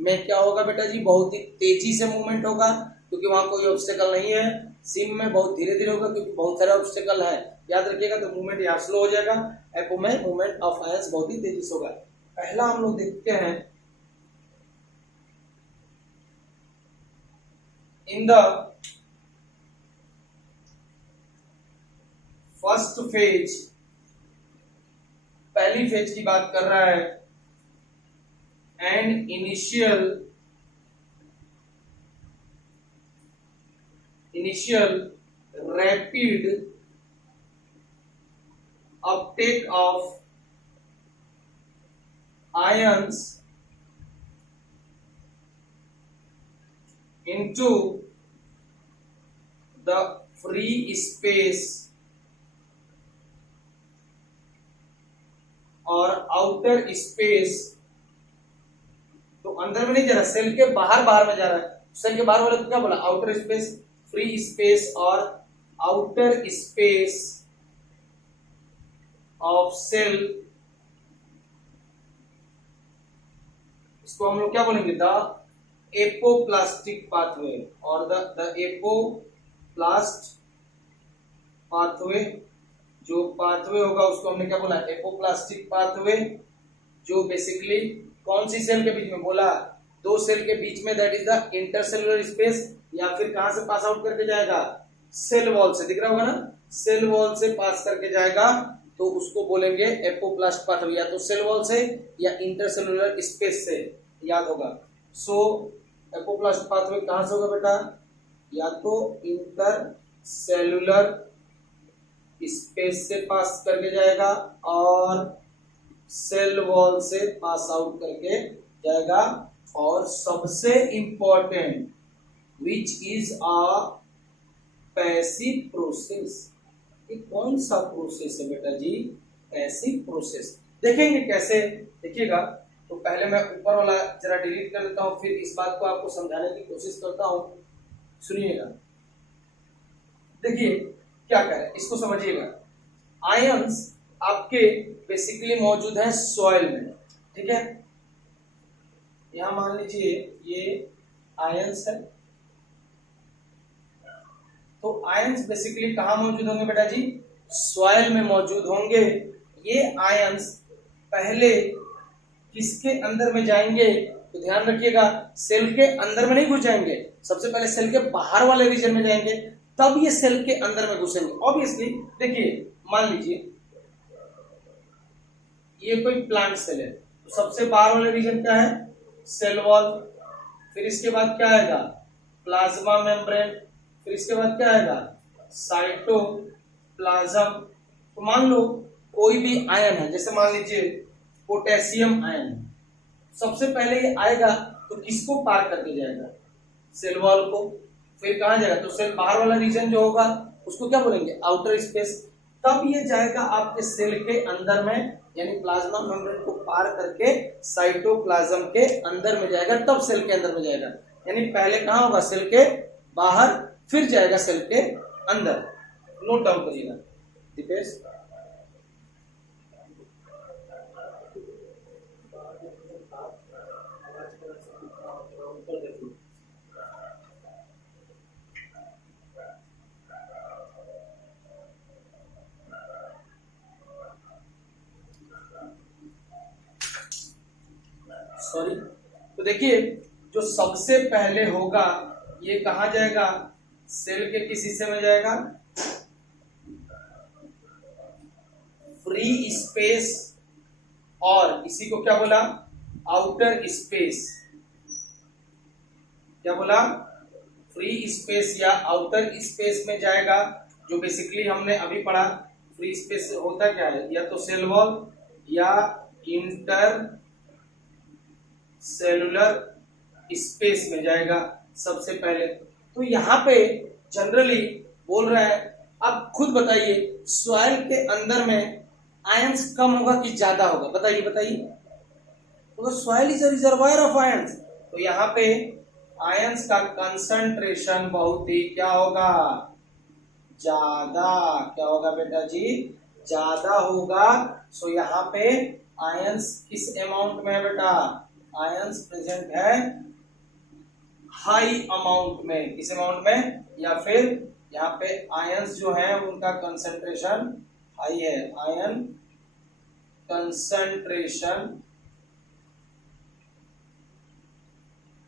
में क्या होगा बेटा जी, बहुत ही तेजी से मूवमेंट होगा क्योंकि वहां कोई ऑब्स्टेकल नहीं है। सिम में बहुत धीरे धीरे होगा क्योंकि बहुत सारे ऑब्स्टेकल है, याद रखिएगा, तो मूवमेंट यहाँ स्लो हो जाएगा। एपो में मूवमेंट ऑफ आयंस बहुत ही तेजी से होगा। पहला हम लोग देखते हैं इन द फर्स्ट फेज, पहली फेज की बात कर रहा है, and initial rapid Uptake of ions into the free space और outer space, तो अंदर में नहीं जा रहा, सेल के बाहर बाहर में जा रहा है। सेल के बाहर वाले तो क्या बोला, आउटर स्पेस, फ्री स्पेस और आउटर स्पेस ऑफ सेल, इसको हम लोग क्या बोलेंगे, द एपोप्लास्टिक पाथवे और द एपोप्लास्ट पाथवे। जो पाथवे होगा उसको हमने क्या बोला, एपोप्लास्टिक पाथवे, जो बेसिकली कौन सी सेल के बीच में बोला, दो सेल के बीच में, that is the intercellular space, या फिर कहां से पास आउट करके जाएगा, सेल वॉल से, दिख रहा होगा ना, सेल वॉल से पास करके जाएगा, तो उसको बोलेंगे एपोप्लास्ट पाथवे, या तो सेल वॉल से या इंटरसेलुलर स्पेस से, याद होगा। सो एपोप्लास्ट पाथवे कहां से होगा बेटा, या तो इंटरसेलुलर स्पेस से पास करके जाएगा और सेल वॉल से पास आउट करके जाएगा, और सबसे important which is a passive process. ये कौन सा प्रोसेस है बेटा जी, पैसिव प्रोसेस। देखेंगे कैसे, देखिएगा। तो पहले मैं ऊपर वाला जरा डिलीट कर देता हूं, फिर इस बात को आपको समझाने की कोशिश करता हूं, सुनिएगा। देखिए क्या करें, इसको समझिएगा। आयंस आपके बेसिकली मौजूद है सॉइल में, ठीक है, यहां मान लीजिए ये आयंस है, तो आयंस बेसिकली कहां मौजूद होंगे बेटा जी? सॉइल में मौजूद होंगे। ये आयंस पहले किसके अंदर में जाएंगे? तो ध्यान रखिएगा, सेल के अंदर में नहीं घुस जाएंगे, सबसे पहले सेल के बाहर वाले रीजन में जाएंगे, तब ये सेल के अंदर में घुसेंगे। ऑब्वियसली देखिए, मान लीजिए ये कोई प्लांट सेल है, तो सबसे बाहर वाले रीजन क्या है? Cell wall. फिर इसके बाद क्या आएगा? Plasma membrane. फिर इसके बाद क्या आएगा? साइटोप्लाज्म। तो मान लो कोई भी आयन है, जैसे मान लीजिए पोटेशियम आयन है, सबसे पहले ये आएगा तो किसको पार करके जाएगा? सेल वॉल को। फिर कहां जाएगा? तो सेल बाहर वाला रीजन जो होगा उसको क्या बोलेंगे? Outer space. तब ये जाएगा आपके सेल के अंदर में, यानी प्लाज्मा मेम्ब्रेन को पार करके साइटोप्लाज्म के अंदर में जाएगा, तब सेल के अंदर में जाएगा। यानी पहले कहां होगा? सेल के बाहर, फिर जाएगा सेल के अंदर। नोट डाउन करिएगा दीपेश। सॉरी, तो देखिए जो सबसे पहले होगा ये कहां जाएगा? सेल के किस हिस्से में जाएगा? फ्री स्पेस, और इसी को क्या बोला? Outer space. क्या बोला? फ्री स्पेस या आउटर स्पेस में जाएगा, जो बेसिकली हमने अभी पढ़ा। फ्री स्पेस होता क्या है? या तो सेल वॉल या इंटर सेलुलर स्पेस में जाएगा सबसे पहले। तो यहाँ पे जनरली बोल रहा है, आप खुद बताइए सॉइल के अंदर में आयंस कम होगा कि ज्यादा होगा? बताइए बताइए। तो soil is a reservoir of ions, तो यहाँ पे आयंस का कंसंट्रेशन बहुत ही क्या होगा? ज्यादा। क्या होगा बेटा जी? ज्यादा होगा। सो यहाँ पे आयंस किस अमाउंट में है बेटा? आयंस प्रेजेंट है हाई अमाउंट में। किस अमाउंट में? या फिर यहाँ पे आयंस जो है उनका कंसंट्रेशन हाई है। आयन कंसंट्रेशन,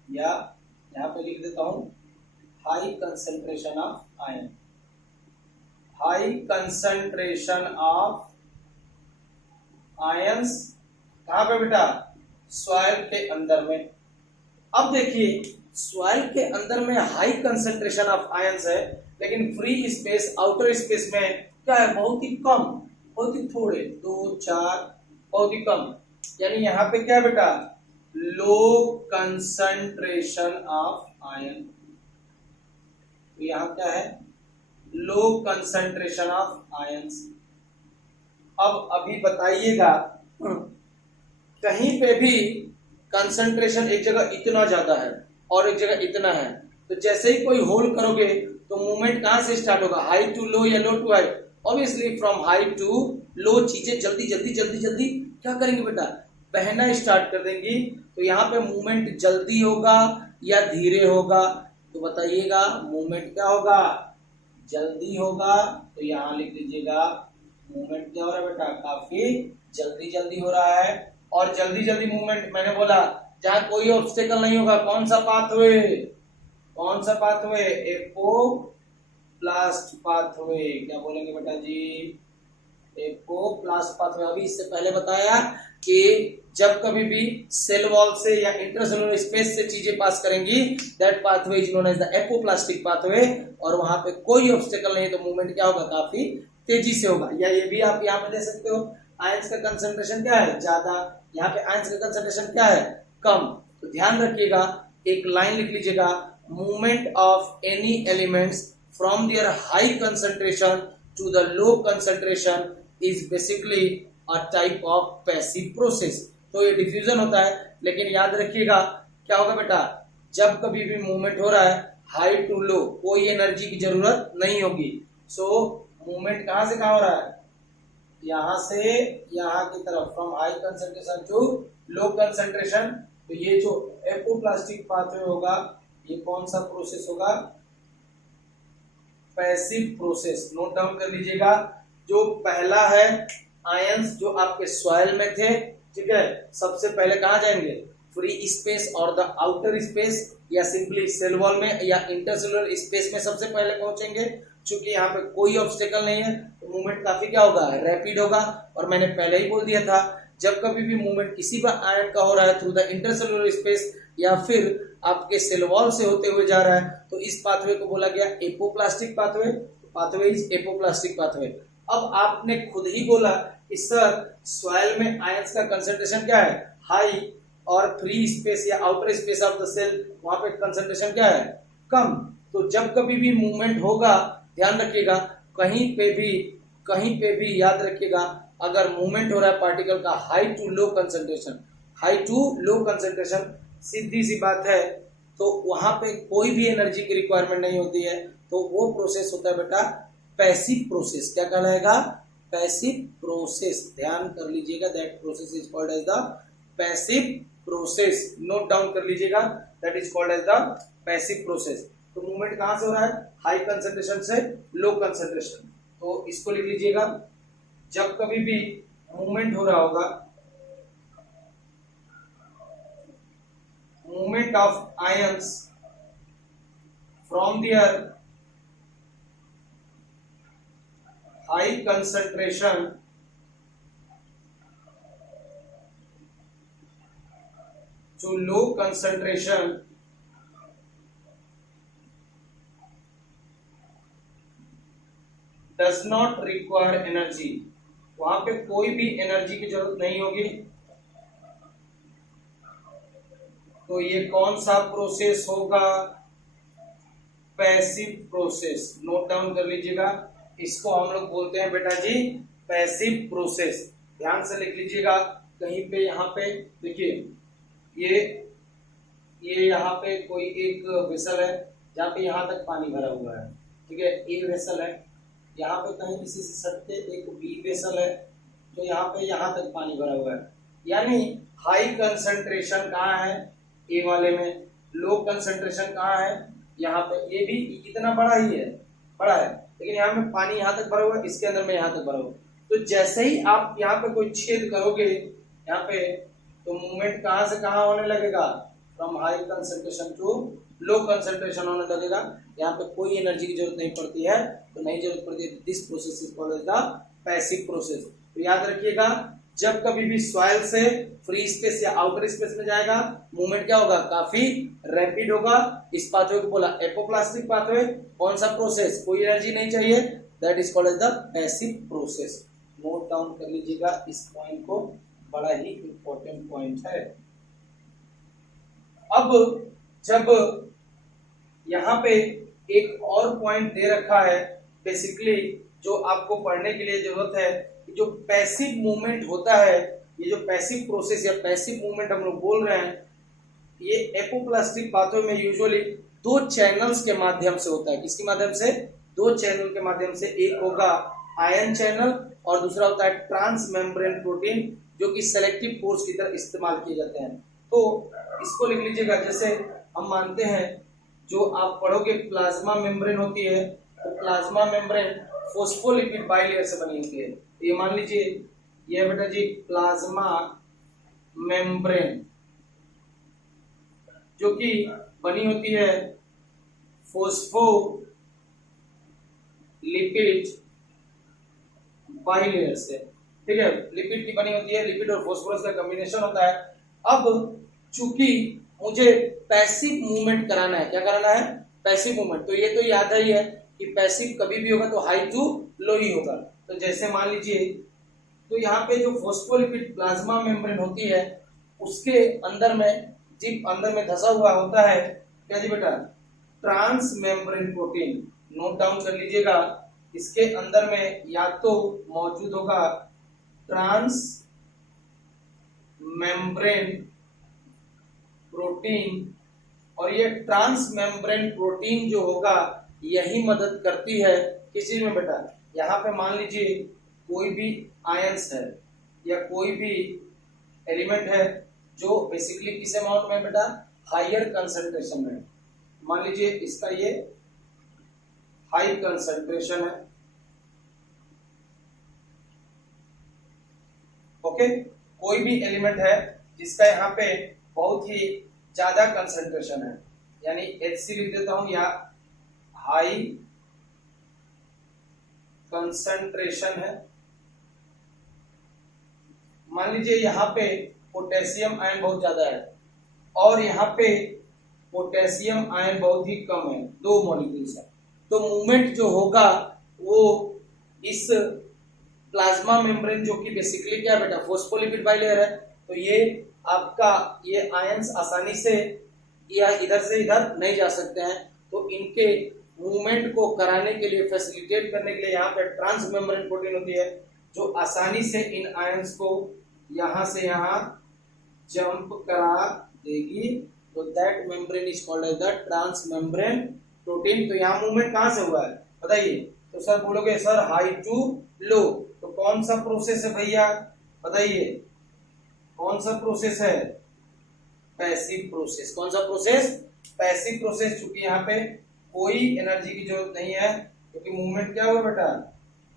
या यहाँ पे लिख देता हूं high concentration of ion. High concentration of ions कहां पे बेटा? सॉइल के अंदर में। अब देखिए सॉइल के अंदर में हाई कंसंट्रेशन ऑफ आयंस है, लेकिन फ्री स्पेस, आउटर स्पेस में क्या है? बहुत ही कम, बहुत ही थोड़े, 2 4, बहुत ही कम। यानी यहाँ पे क्या बेटा? लो कंसंट्रेशन ऑफ आयन। तो यहाँ क्या है? लो कंसंट्रेशन ऑफ आयंस। अब अभी बताइएगा, कहीं पे भी कंसंट्रेशन एक जगह इतना ज्यादा है और एक जगह इतना है, तो जैसे ही कोई होल्ड करोगे तो मूवमेंट कहां से स्टार्ट होगा? हाई टू लो या low to high? Obviously from high to low चीजें जल्दी जल्दी जल्दी जल्दी क्या करेंगे बेटा? बहना स्टार्ट कर देंगी। तो यहाँ पे मूवमेंट जल्दी होगा या धीरे होगा? तो बताइएगा मूवमेंट क्या होगा? जल्दी होगा। तो यहाँ लिख लीजिएगा मूवमेंट क्या हो रहा है बेटा? काफी जल्दी जल्दी हो रहा है। और जल्दी जल्दी मूवमेंट मैंने बोला जहां कोई ऑब्स्टेकल नहीं होगा। कौन सा पाथवे? कौन सा पाथवे? Apoplast pathway. क्या बोलेंगे बेटा जी? Apoplast pathway. अभी इससे पहले बताया कि जब कभी भी सेल वॉल से या इंटरसेलुलर स्पेस से चीजें पास करेंगी, that pathway is known as the apoplastic pathway, और वहां पे कोई ऑब्स्टेकल नहीं है, तो मूवमेंट क्या होगा? काफी तेजी से होगा। या ये भी आप यहाँ पे दे सकते हो, आयंस का कंसंट्रेशन क्या है? ज्यादा। यहाँ पे आयंस का कंसंट्रेशन क्या है? कम। तो ध्यान रखिएगा, एक लाइन लिख लीजिएगा, movement of any elements from there high concentration to the low concentration is basically a type of passive process. तो ये डिफ्यूजन होता है, लेकिन याद रखिएगा क्या होगा बेटा? जब कभी भी मूवमेंट हो रहा है हाई टू लो, कोई एनर्जी की जरूरत नहीं होगी। सो मूवमेंट कहां से कहां हो रहा है? यहां से यहां की तरफ, from high concentration to low concentration, तो ये जो एपोप्लास्टिक पाथवे होगा, ये कौन सा प्रोसेस होगा? Passive process. नोट डाउन कर लीजिएगा। जो पहला है, आयंस जो आपके सॉइल में थे, ठीक है, सबसे पहले कहाँ जाएंगे? फ्री स्पेस और द आउटर स्पेस, या सिंपली सेल वॉल में या इंटरसेलुलर स्पेस में सबसे पहले पहुंचेंगे। चूंकि यहाँ पे कोई ऑब्स्टेकल नहीं है तो मूवमेंट काफी क्या होगा? रैपिड होगा। और मैंने पहले ही बोल दिया था, जब कभी भी मूवमेंट किसी भी आयन का हो रहा है थ्रू द इंटरसेलुलर स्पेस या फिर आपके सेल वॉल से होते हुए जा रहा है, तो इस पाथवे को बोला गया apoplastic pathway. Pathway is apoplastic pathway. अब आपने खुद ही बोला कि सर सॉइल में आयंस का कंसंट्रेशन क्या है? हाई, और फ्री स्पेस या outer space of the cell वहां पे कंसंट्रेशन क्या है? कम। तो जब कभी भी मूवमेंट होगा, ध्यान रखिएगा, कहीं पे भी याद रखिएगा, अगर मूवमेंट हो रहा है पार्टिकल का हाई टू लो कंसंट्रेशन, सीधी सी बात है, तो वहां पे कोई भी एनर्जी की रिक्वायरमेंट नहीं होती है, तो वो प्रोसेस होता है बेटा पैसिव प्रोसेस। क्या कहलाएगा? Passive process. ध्यान कर लीजिएगा, that process is called as the passive process. Note down कर लीजिएगा, that is called as the passive process. तो मूवमेंट कहां से हो रहा है? हाई कंसंट्रेशन से लो कंसंट्रेशन। तो इसको लिख लीजिएगा, जब कभी भी मूवमेंट हो रहा होगा, movement of ions from there high concentration to low concentration does not require energy। वहां पे कोई भी एनर्जी की जरूरत नहीं होगी। तो ये कौन सा प्रोसेस होगा? Passive process. नोट डाउन कर लीजिएगा, इसको हम लोग बोलते हैं बेटा जी पैसिव प्रोसेस। ध्यान से लिख लीजिएगा। कहीं पे यहाँ पे देखिए, ये यहाँ पे कोई एक वेसल है जहाँ पे यहाँ तक पानी भरा हुआ है, ठीक है, ए वेसल है। यहाँ पे कहीं किसी से सटके एक बी वेसल है, तो यहाँ पे यहाँ तक पानी भरा हुआ है। यानी हाई कंसंट्रेशन कहाँ है? ए वाले में। लो कंसंट्रेशन कहाँ है? यहाँ पे। ये भी इतना बड़ा ही है, बड़ा है, लेकिन यहाँ में पानी यहाँ तक भरा हुआ है, इसके अंदर में यहाँ तक भरा हुआ है। तो जैसे ही आप यहाँ पे कोई छेद करोगे यहाँ पे, तो मूवमेंट कहां से कहां होने लगेगा? From high concentration to low concentration होने लगेगा। यहाँ पे कोई एनर्जी की जरूरत नहीं पड़ती है, तो नहीं जरूरत पड़ती है। This process is called as the passive process. तो याद रखिएगा, जब कभी भी सॉइल से फ्री स्पेस या आउटर स्पेस में जाएगा, मूवमेंट क्या होगा? काफी रैपिड होगा। इस पाथवे को बोला एपोप्लास्टिक पाथवे। कौन सा प्रोसेस? कोई एनर्जी नहीं चाहिए, that is called as the passive process. Note down कर लीजिएगा इस पॉइंट को, बड़ा ही इंपॉर्टेंट पॉइंट है। अब जब यहाँ पे एक और पॉइंट दे रखा है, बेसिकली जो आपको पढ़ने के लिए जरूरत है, जो पैसिव मूवमेंट होता है, ये जो पैसिव प्रोसेस या पैसिव मूवमेंट हम लोग बोल रहे हैं, ये एपोप्लास्टिक पाथवे में यूजुअली दो चैनल्स के माध्यम से होता है। किसके माध्यम से? दो चैनल के माध्यम से। एक होगा आयन चैनल और दूसरा होता है ट्रांस मेम्ब्रेन प्रोटीन, जो कि सेलेक्टिव फोर्स की तरह इस्तेमाल किए जाते हैं। तो इसको लिख लीजिएगा, जैसे हम मानते हैं जो आप पढ़ोगे प्लाज्मा मेम्ब्रेन होती है, तो प्लाज्मा मेम्ब्रेन फोस्फोलिपिड बाइलेयर से बनी होती है। तो ये मान लीजिए, ये बेटा जी प्लाज्मा मेम्ब्रेन जो कि बनी होती है फोस्फोलिपिड बाइलेयर से, ठीक है, लिपिड की बनी होती है। लिपिड और फोस्फोरस का कॉम्बिनेशन होता है। अब चूंकि मुझे पैसिव मूवमेंट कराना है, क्या कराना है? Passive movement. तो ये तो याद ही है कि पैसिव कभी भी होगा तो हाई टू लो ही होगा। तो जैसे मान लीजिए, तो यहाँ पे जो फोस्फोलिपिड प्लाज्मा मेम्ब्रेन होती है, उसके अंदर में जिप अंदर में धसा हुआ होता है क्या जी बेटा? Transmembrane protein. Note down कर लीजिएगा, इसके अंदर में या तो मौजूद होगा ट्रांस मेम्ब्रेन प्रोटीन, और ये ट्रांस मेम्ब्रेन प्रोटीन जो होगा यही मदद करती है किस चीज में बेटा? यहाँ पे मान लीजिए कोई भी आयंस है या कोई भी एलिमेंट है, जो बेसिकली किस अमाउंट में बेटा, हायर कंसंट्रेशन में। मान लीजिए इसका ये हाई कंसंट्रेशन है, ओके। कोई भी एलिमेंट है जिसका यहाँ पे बहुत ही ज्यादा कंसंट्रेशन है, यानी HC लिख देता हूं, या हाई कंसंट्रेशन है। मान लीजिए यहाँ पे पोटेशियम आयन बहुत ज्यादा है और यहाँ पे पोटेशियम आयन बहुत ही कम है, 2 मॉलिक्यूल्स है, तो मूवमेंट जो होगा वो इस प्लाज्मा मेम्ब्रेन, जो कि बेसिकली क्या बेटा, फोस्फोलिपिड बाइलेयर है, तो ये आपका ये आयंस आसानी से या इधर से इधर नहीं जा सकते हैं, तो इनके मूवमेंट को कराने के लिए, फैसिलिटेट करने के लिए यहाँ पे ट्रांस मेम्ब्रेन प्रोटीन होती है जो आसानी से इन आयंस को यहाँ से यहाँ जंप करा देगी, तो that membrane is called as the transmembrane protein. तो यहाँ मूवमेंट कहाँ से हुआ है बताइए, तो सर बोलोगे सर हाई टू लो, तो कौन सा प्रोसेस है भैया बताइए, कौन सा प्रोसेस है, पैसिव प्रोसेस। कौन सा प्रोसेस, पैसिव प्रोसेस। चूंकि यहाँ पे कोई एनर्जी की जरूरत नहीं है, क्योंकि मूवमेंट क्या हुआ बेटा,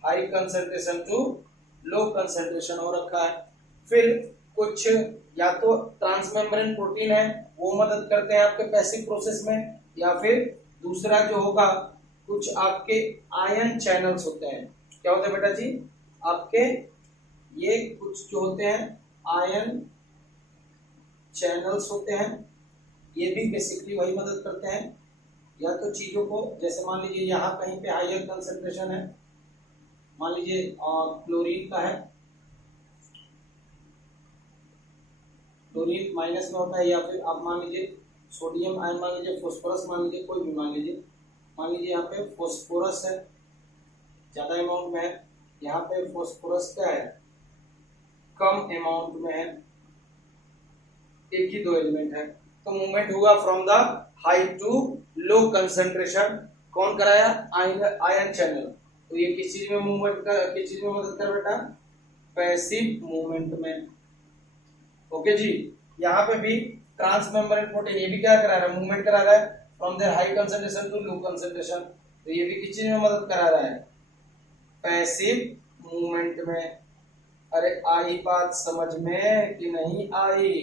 high concentration to low concentration हो रखा है। फिर कुछ या तो ट्रांसमेम्ब्रेन प्रोटीन है वो मदद करते हैं आपके पैसिव प्रोसेस में, या फिर दूसरा जो होगा कुछ आपके आयन चैनल्स होते हैं। क्या होते हैं बेटा जी, आपके ये कुछ जो होते हैं आयन चैनल्स होते हैं, ये भी बेसिकली वही मदद करते हैं, या तो चीजों को, जैसे मान लीजिए यहाँ कहीं पे हायर कंसंट्रेशन है, मान लीजिए क्लोरीन का है, क्लोरीन माइनस में होता है, या फिर आप मान लीजिए सोडियम आयन, मान लीजिए फोस्फोरस, मान लीजिए कोई भी मान लीजिए यहाँ पे फोस्फोरस है ज्यादा अमाउंट में है, यहाँ पे फोस्फोरस क्या है कम अमाउंट में है, एक ही 2 एलिमेंट है, तो मूवमेंट हुआ from the high to low concentration. कौन कराया, आयन चैनल। तो ये किस चीज में मूवमेंट का, किस चीज में मदद कर बेटा, पैसिव मूवमेंट में। ओके जी, यहाँ पे भी ट्रांसमेम्ब्रेन प्रोटीन ये भी क्या करा रहा है, मूवमेंट करा रहा है from there high concentration to low concentration, तो ये भी किस चीज में मदद करा रहा है, पैसिव मूवमेंट में। अरे आई बात समझ में कि नहीं आई,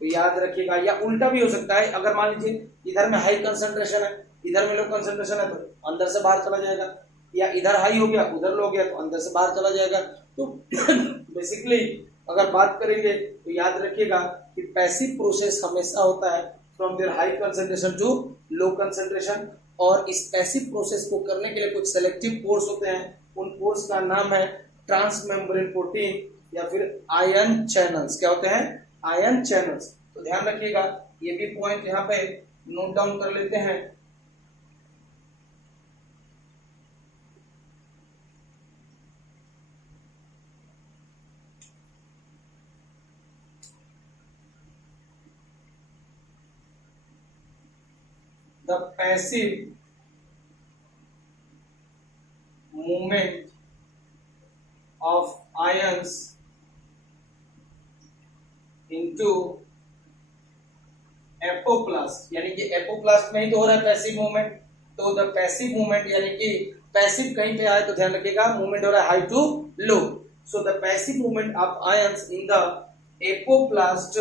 तो याद रखिएगा। या उल्टा भी हो सकता है, अगर मान लीजिए इधर में हाई कंसंट्रेशन है, इधर में लो कंसंट्रेशन है, तो अंदर से बाहर चला जाएगा, या इधर हाई हो गया उधर लो हो गया तो अंदर से बाहर चला जाएगा। तो बेसिकली अगर बात करेंगे तो याद रखिएगा कि पैसिव प्रोसेस हमेशा होता है from there high concentration to low concentration, और इस पैसिव प्रोसेस को करने के लिए कुछ सेलेक्टिव पोर्स होते हैं, उन पोर्स का नाम है ट्रांसमेम्ब्रेन प्रोटीन या फिर आयन चैनल्स। क्या होते हैं, आयन चैनल्स। तो ध्यान रखिएगा, ये भी पॉइंट यहाँ पे नोट डाउन कर लेते हैं। The passive movement of ions into apoplast, यानी कि एपोप्लास्ट में ही तो हो रहा है पैसिव मूवमेंट, तो द पैसिव मूवमेंट यानी कि पैसिव कहीं पे आए तो ध्यान रखिएगा मूवमेंट हो रहा है high to low. So the passive movement of ions in the apoplast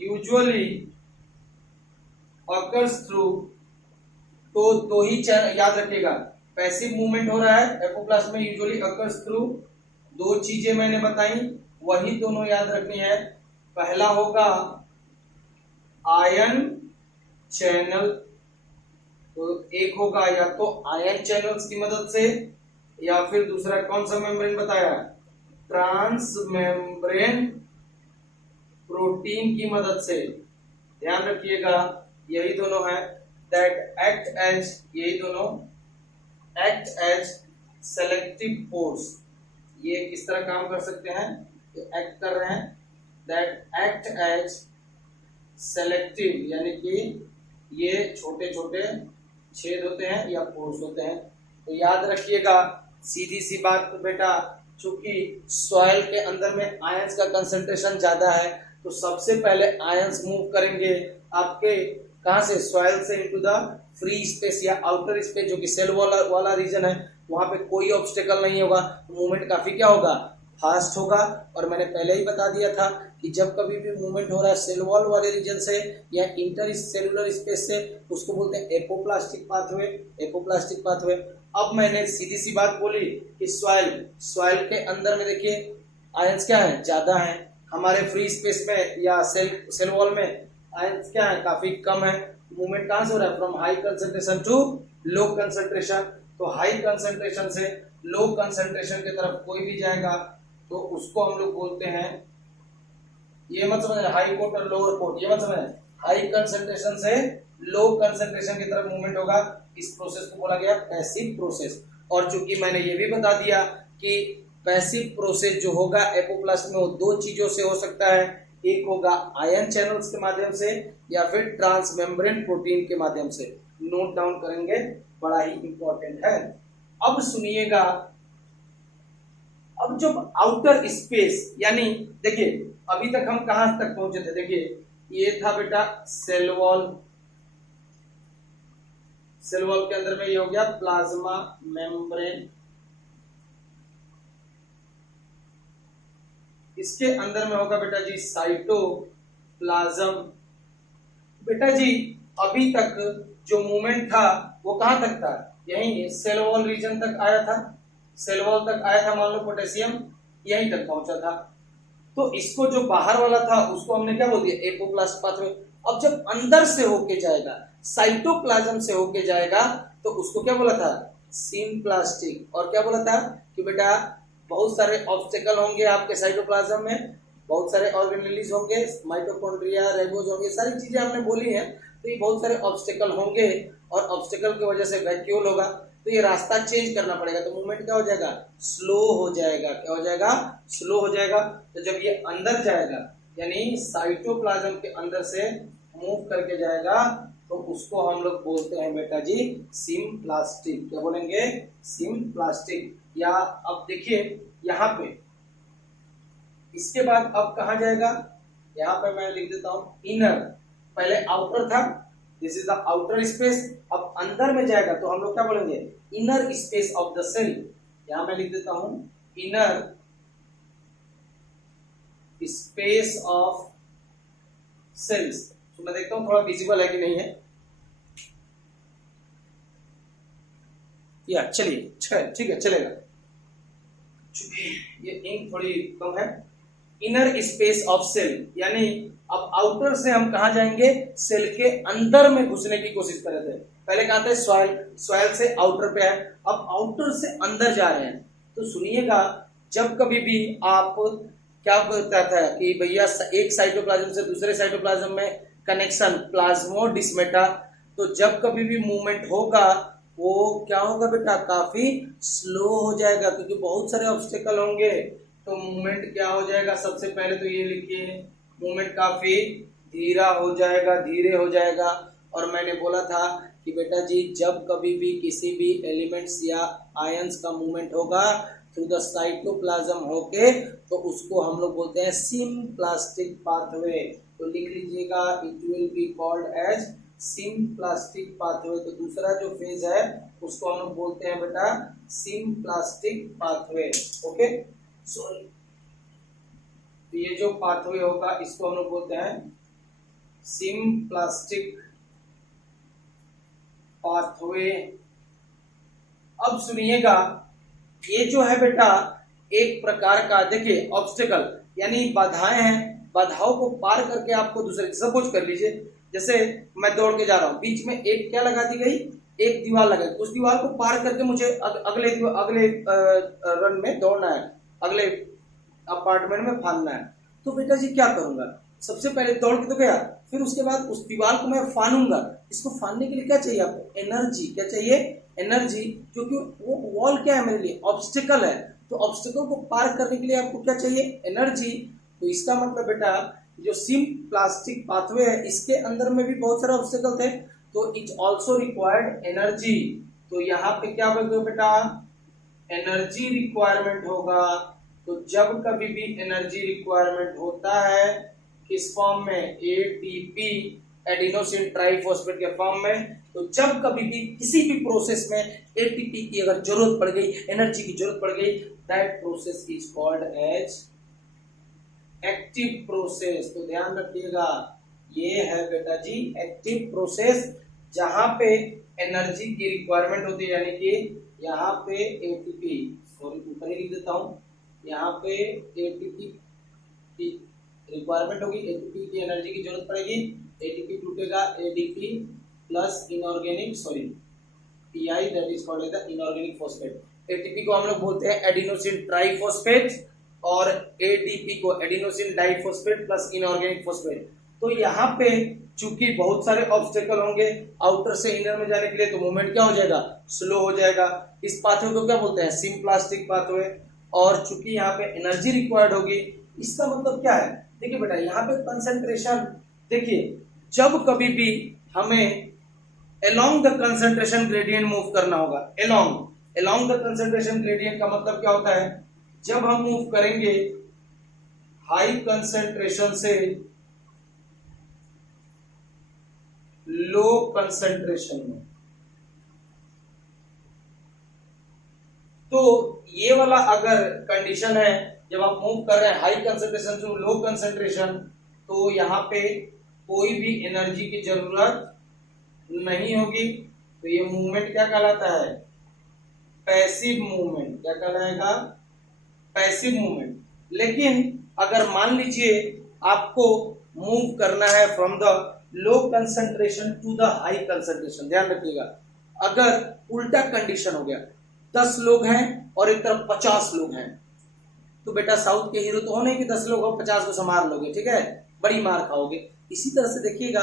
usually occurs through, तो दो ही याद रखिएगा, पैसिव मूवमेंट हो रहा है एपोप्लास्ट में यूजुअली occurs through, दो चीजें मैंने बताई वही दोनों याद रखनी है। पहला होगा आयन चैनल, तो एक होगा या तो आयन चैनल्स की मदद से, या फिर दूसरा कौन सा मेम्ब्रेन बताया, ट्रांस मेम्ब्रेन प्रोटीन की मदद से। ध्यान रखिएगा यही दोनों है दैट एक्ट एज, यही दोनों एक्ट एज सेलेक्टिव पोर्स। ये किस तरह काम कर सकते हैं, एक्ट कर रहे हैं, दैट एक्ट एज सेलेक्टिव, यानी कि ये छोटे छोटे छेद होते हैं या पोर्स होते हैं। तो याद रखिएगा सीधी सी बात बेटा, चूंकि सॉइल के अंदर में आयंस का कंसंट्रेशन ज्यादा है, तो सबसे पहले आयंस मूव करेंगे आपके कहां से, सॉइल से इनटू द फ्री स्पेस या आउटर स्पेस, जो कि सेल वाला रीजन है। वहां पे कोई ऑब्स्टेकल नहीं होगा, मूवमेंट काफी क्या होगा, फास्ट होगा। और मैंने पहले ही बता दिया था कि जब कभी भी मूवमेंट हो रहा है सेल वॉल वाले रीजन से या इंटर सेलुलर स्पेस से, उसको बोलते हैं एपोप्लास्टिक पाथवे, एपोप्लास्टिक पाथवे। अब मैंने सीधी सी बात बोली कि सॉइल के अंदर में देखिए आयंस क्या है, ज्यादा है। हमारे फ्री स्पेस में या सेल वॉल में आयंस क्या है, काफी कम है। मूवमेंट कहां से हो रहा है, from high concentration to low concentration. तो हाई कंसंट्रेशन से लो कंसंट्रेशन की तरफ कोई भी जाएगा तो उसको हम लोग बोलते हैं, ये मत समझना हाई कोट और लोअर कोट, ये मत समझना, हाई कंसंट्रेशन से लो कंसंट्रेशन की तरफ मूवमेंट होगा। इस प्रोसेस को बोला गया पैसिव प्रोसेस। और चूंकि मैंने ये भी बता दिया कि पैसिव प्रोसेस जो होगा एपोप्लास्ट में वो दो चीजों से हो सकता है, एक होगा आयन चैनल्स के माध्यम से या फिर ट्रांसमेम्ब्रेन प्रोटीन के माध्यम से। नोट डाउन करेंगे, बड़ा ही इंपॉर्टेंट है। अब सुनिएगा, अब जब आउटर स्पेस, यानी देखिए अभी तक हम कहां तक पहुंचे थे, देखिए ये था बेटा सेल वॉल, सेल वॉल के अंदर में ये हो गया प्लाज्मा मेम्ब्रेन, इसके अंदर में होगा बेटा जी साइटोप्लाज्म। बेटा जी अभी तक जो मूवमेंट था वो कहां तक था, यही सेल वॉल रीजन तक आया था, सेल वॉल तक आया था, मान लो पोटेशियम यहीं तक पहुंचा था। तो इसको जो बाहर वाला था उसको हमने क्या बोल दिया, एपोप्लास्ट पाथवे। अब जब अंदर से होके जाएगा, साइटोप्लाज्म से होके जाएगा, तो उसको क्या बोला था, सिम्प्लास्टिक। और क्या बोला था कि बेटा बहुत सारे ऑब्स्टेकल होंगे आपके साइटोप्लाज्म में, बहुत सारे ऑर्गेनेलिज होंगे, माइटोकॉन्ड्रिया, राइबोज होंगे, सारी चीजें हमने बोली हैं। तो ये बहुत सारे ऑब्स्टेकल होंगे और ऑब्स्टेकल की वजह से वैक्यूल होगा, तो ये रास्ता चेंज करना पड़ेगा, तो मूवमेंट क्या हो जाएगा, स्लो हो जाएगा। क्या हो जाएगा, स्लो हो जाएगा। तो जब ये अंदर जाएगा, यानी साइटोप्लाज्म के अंदर से मूव करके जाएगा, तो उसको हम लोग बोलते हैं बेटा जी सिम्प्लास्टिक। क्या बोलेंगे, सिम्प्लास्टिक। या अब देखिए यहाँ पे, इसके बाद अब कहा जाएगा, यहाँ पे मैं लिख देता हूं इनर, पहले आउटर था, this is the outer space. अब अंदर में जाएगा तो हम लोग क्या बोलेंगे, inner space of the cell. यहां मैं लिख देता हूं इनर स्पेस ऑफ सेल्स। तो मैं देखता हूं थोड़ा विजिबल है कि नहीं है, या चलिए ठीक है चलेगा, ये इंक थोड़ी कम है। इनर स्पेस ऑफ सेल, यानी अब आउटर से हम कहा जाएंगे, सेल के अंदर में घुसने की कोशिश कर रहे थे। पहले कहा था सॉइल से आउटर पे है, अब आउटर से अंदर जा रहे हैं। तो सुनिएगा, जब कभी भी आप क्या बोलता था कि भैया एक साइटोप्लाज्म से दूसरे साइटोप्लाज्म में कनेक्शन प्लाज्मोडिस्मेटा, तो जब कभी भी मूवमेंट होगा वो क्या होगा बेटा, काफी स्लो हो जाएगा, क्योंकि बहुत सारे ऑब्स्टेकल होंगे। तो मूवमेंट क्या हो जाएगा, सबसे पहले तो ये लिखिए, मूवमेंट काफी धीरा हो जाएगा, धीरे हो जाएगा। और मैंने बोला था कि बेटा जी जब कभी भी किसी भी एलिमेंट्स या आयंस का मूवमेंट होगा थ्रू द साइटोप्लाज्म होके, तो उसको हम लोग बोलते हैं सिम्प्लास्टिक पाथवे। तो लिख लीजिएगा, it will be called as symplastic pathway. तो दूसरा जो फेज है उसको हम लोग बोलते हैं बेटा सिम्प्लास्टिक पाथवे। ओके, सॉरी, तो ये जो पाथवे होगा इसको हम लोग बोलते हैं सिम्प्लास्टिक पाथवे। अब सुनिएगा, ये जो है बेटा एक प्रकार का, देखिए ऑब्स्टेकल यानी बाधाएं हैं, बाधाओं को पार करके आपको दूसरे, सपोज कर लीजिए जैसे मैं दौड़ के जा रहा हूं, बीच में एक क्या लगा दी गई, एक दीवार लगा, उस दीवार को पार करके मुझे अगले रन में दौड़ना है, अगले अपार्टमेंट में फानना है। तो बेटा जी क्या करूंगा, सबसे पहले दौड़ के तो गया, फिर उसके बाद उस दीवार को मैं फानूंगा। इसको फानने के लिए क्या चाहिए आपको, एनर्जी। क्या चाहिए, एनर्जी, क्योंकि वो वॉल क्या है मेरे लिए, ऑब्स्टिकल है। तो ऑब्स्टिकल को पार करने के लिए आपको क्या चाहिए, एनर्जी। तो इसका मतलब बेटा जो सिम्प्लास्टिक पाथवे है इसके अंदर में भी बहुत सारे ऑब्स्टिकल थे, तो इट ऑल्सो रिक्वायर्ड एनर्जी। तो यहाँ पे क्या बोलते हो बेटा, एनर्जी रिक्वायरमेंट होगा, तो जब कभी भी एनर्जी रिक्वायरमेंट होता है किस फॉर्म में, एटीपी एडिनोसिन ट्राइफॉस्फेट के फॉर्म में, तो जब कभी भी किसी भी प्रोसेस में एटीपी की अगर जरूरत पड़ गई, एनर्जी की जरूरत पड़ गई, that process is called as active process. तो ध्यान रखिएगा, ये है बेटा जी एक्टिव प्रोसेस, जहां पे एनर्जी की रिक्वायरमेंट होती है, यानी कि यहाँ पे एटीपी, सॉरी ऊपर ही लिख देता हूं, यहाँ पे एटीपी की रिक्वायरमेंट होगी, एटीपी की एनर्जी की जरूरत पड़ेगी, एटीपी टूटेगा, ADP plus inorganic sorry PI, that is called as the inorganic phosphate. ATP को हम लोग बोलते हैं एडिनोसिन ट्राइफॉस्फेट और एडीपी को adenosine diphosphate plus inorganic phosphate. तो यहाँ पे चूंकि बहुत सारे ऑब्स्टेकल होंगे आउटर से इनर में जाने के लिए, तो मूवमेंट क्या हो जाएगा, स्लो हो जाएगा। इस पाथवे को क्या बोलते हैं, सिम्प्लास्टिक पाथवे। और चूंकि यहाँ पे एनर्जी रिक्वायर्ड होगी, इसका मतलब क्या है, देखिए बेटा यहाँ पे कंसंट्रेशन, देखिए जब कभी भी हमें along the concentration gradient move करना होगा, along द कंसंट्रेशन ग्रेडियंट का मतलब क्या होता है, जब हम मूव करेंगे हाई कंसंट्रेशन से लो कंसंट्रेशन में, तो ये वाला अगर कंडीशन है, जब आप मूव कर रहे हैं high concentration to low concentration, तो यहाँ पे कोई भी एनर्जी की जरूरत नहीं होगी, तो ये मूवमेंट क्या कहलाता है, पैसिव मूवमेंट। क्या कहलाएगा, पैसिव मूवमेंट। लेकिन अगर मान लीजिए आपको मूव करना है from the low concentration to the high concentration, ध्यान रखिएगा, अगर उल्टा कंडीशन हो गया, 10 लोग हैं और एक तरफ 50 लोग हैं, तो बेटा साउथ के हीरो तो हो नहीं कि 10 लोग हो 50 को संभाल लोगे, ठीक है, बड़ी मार खाओगे। इसी तरह से देखिएगा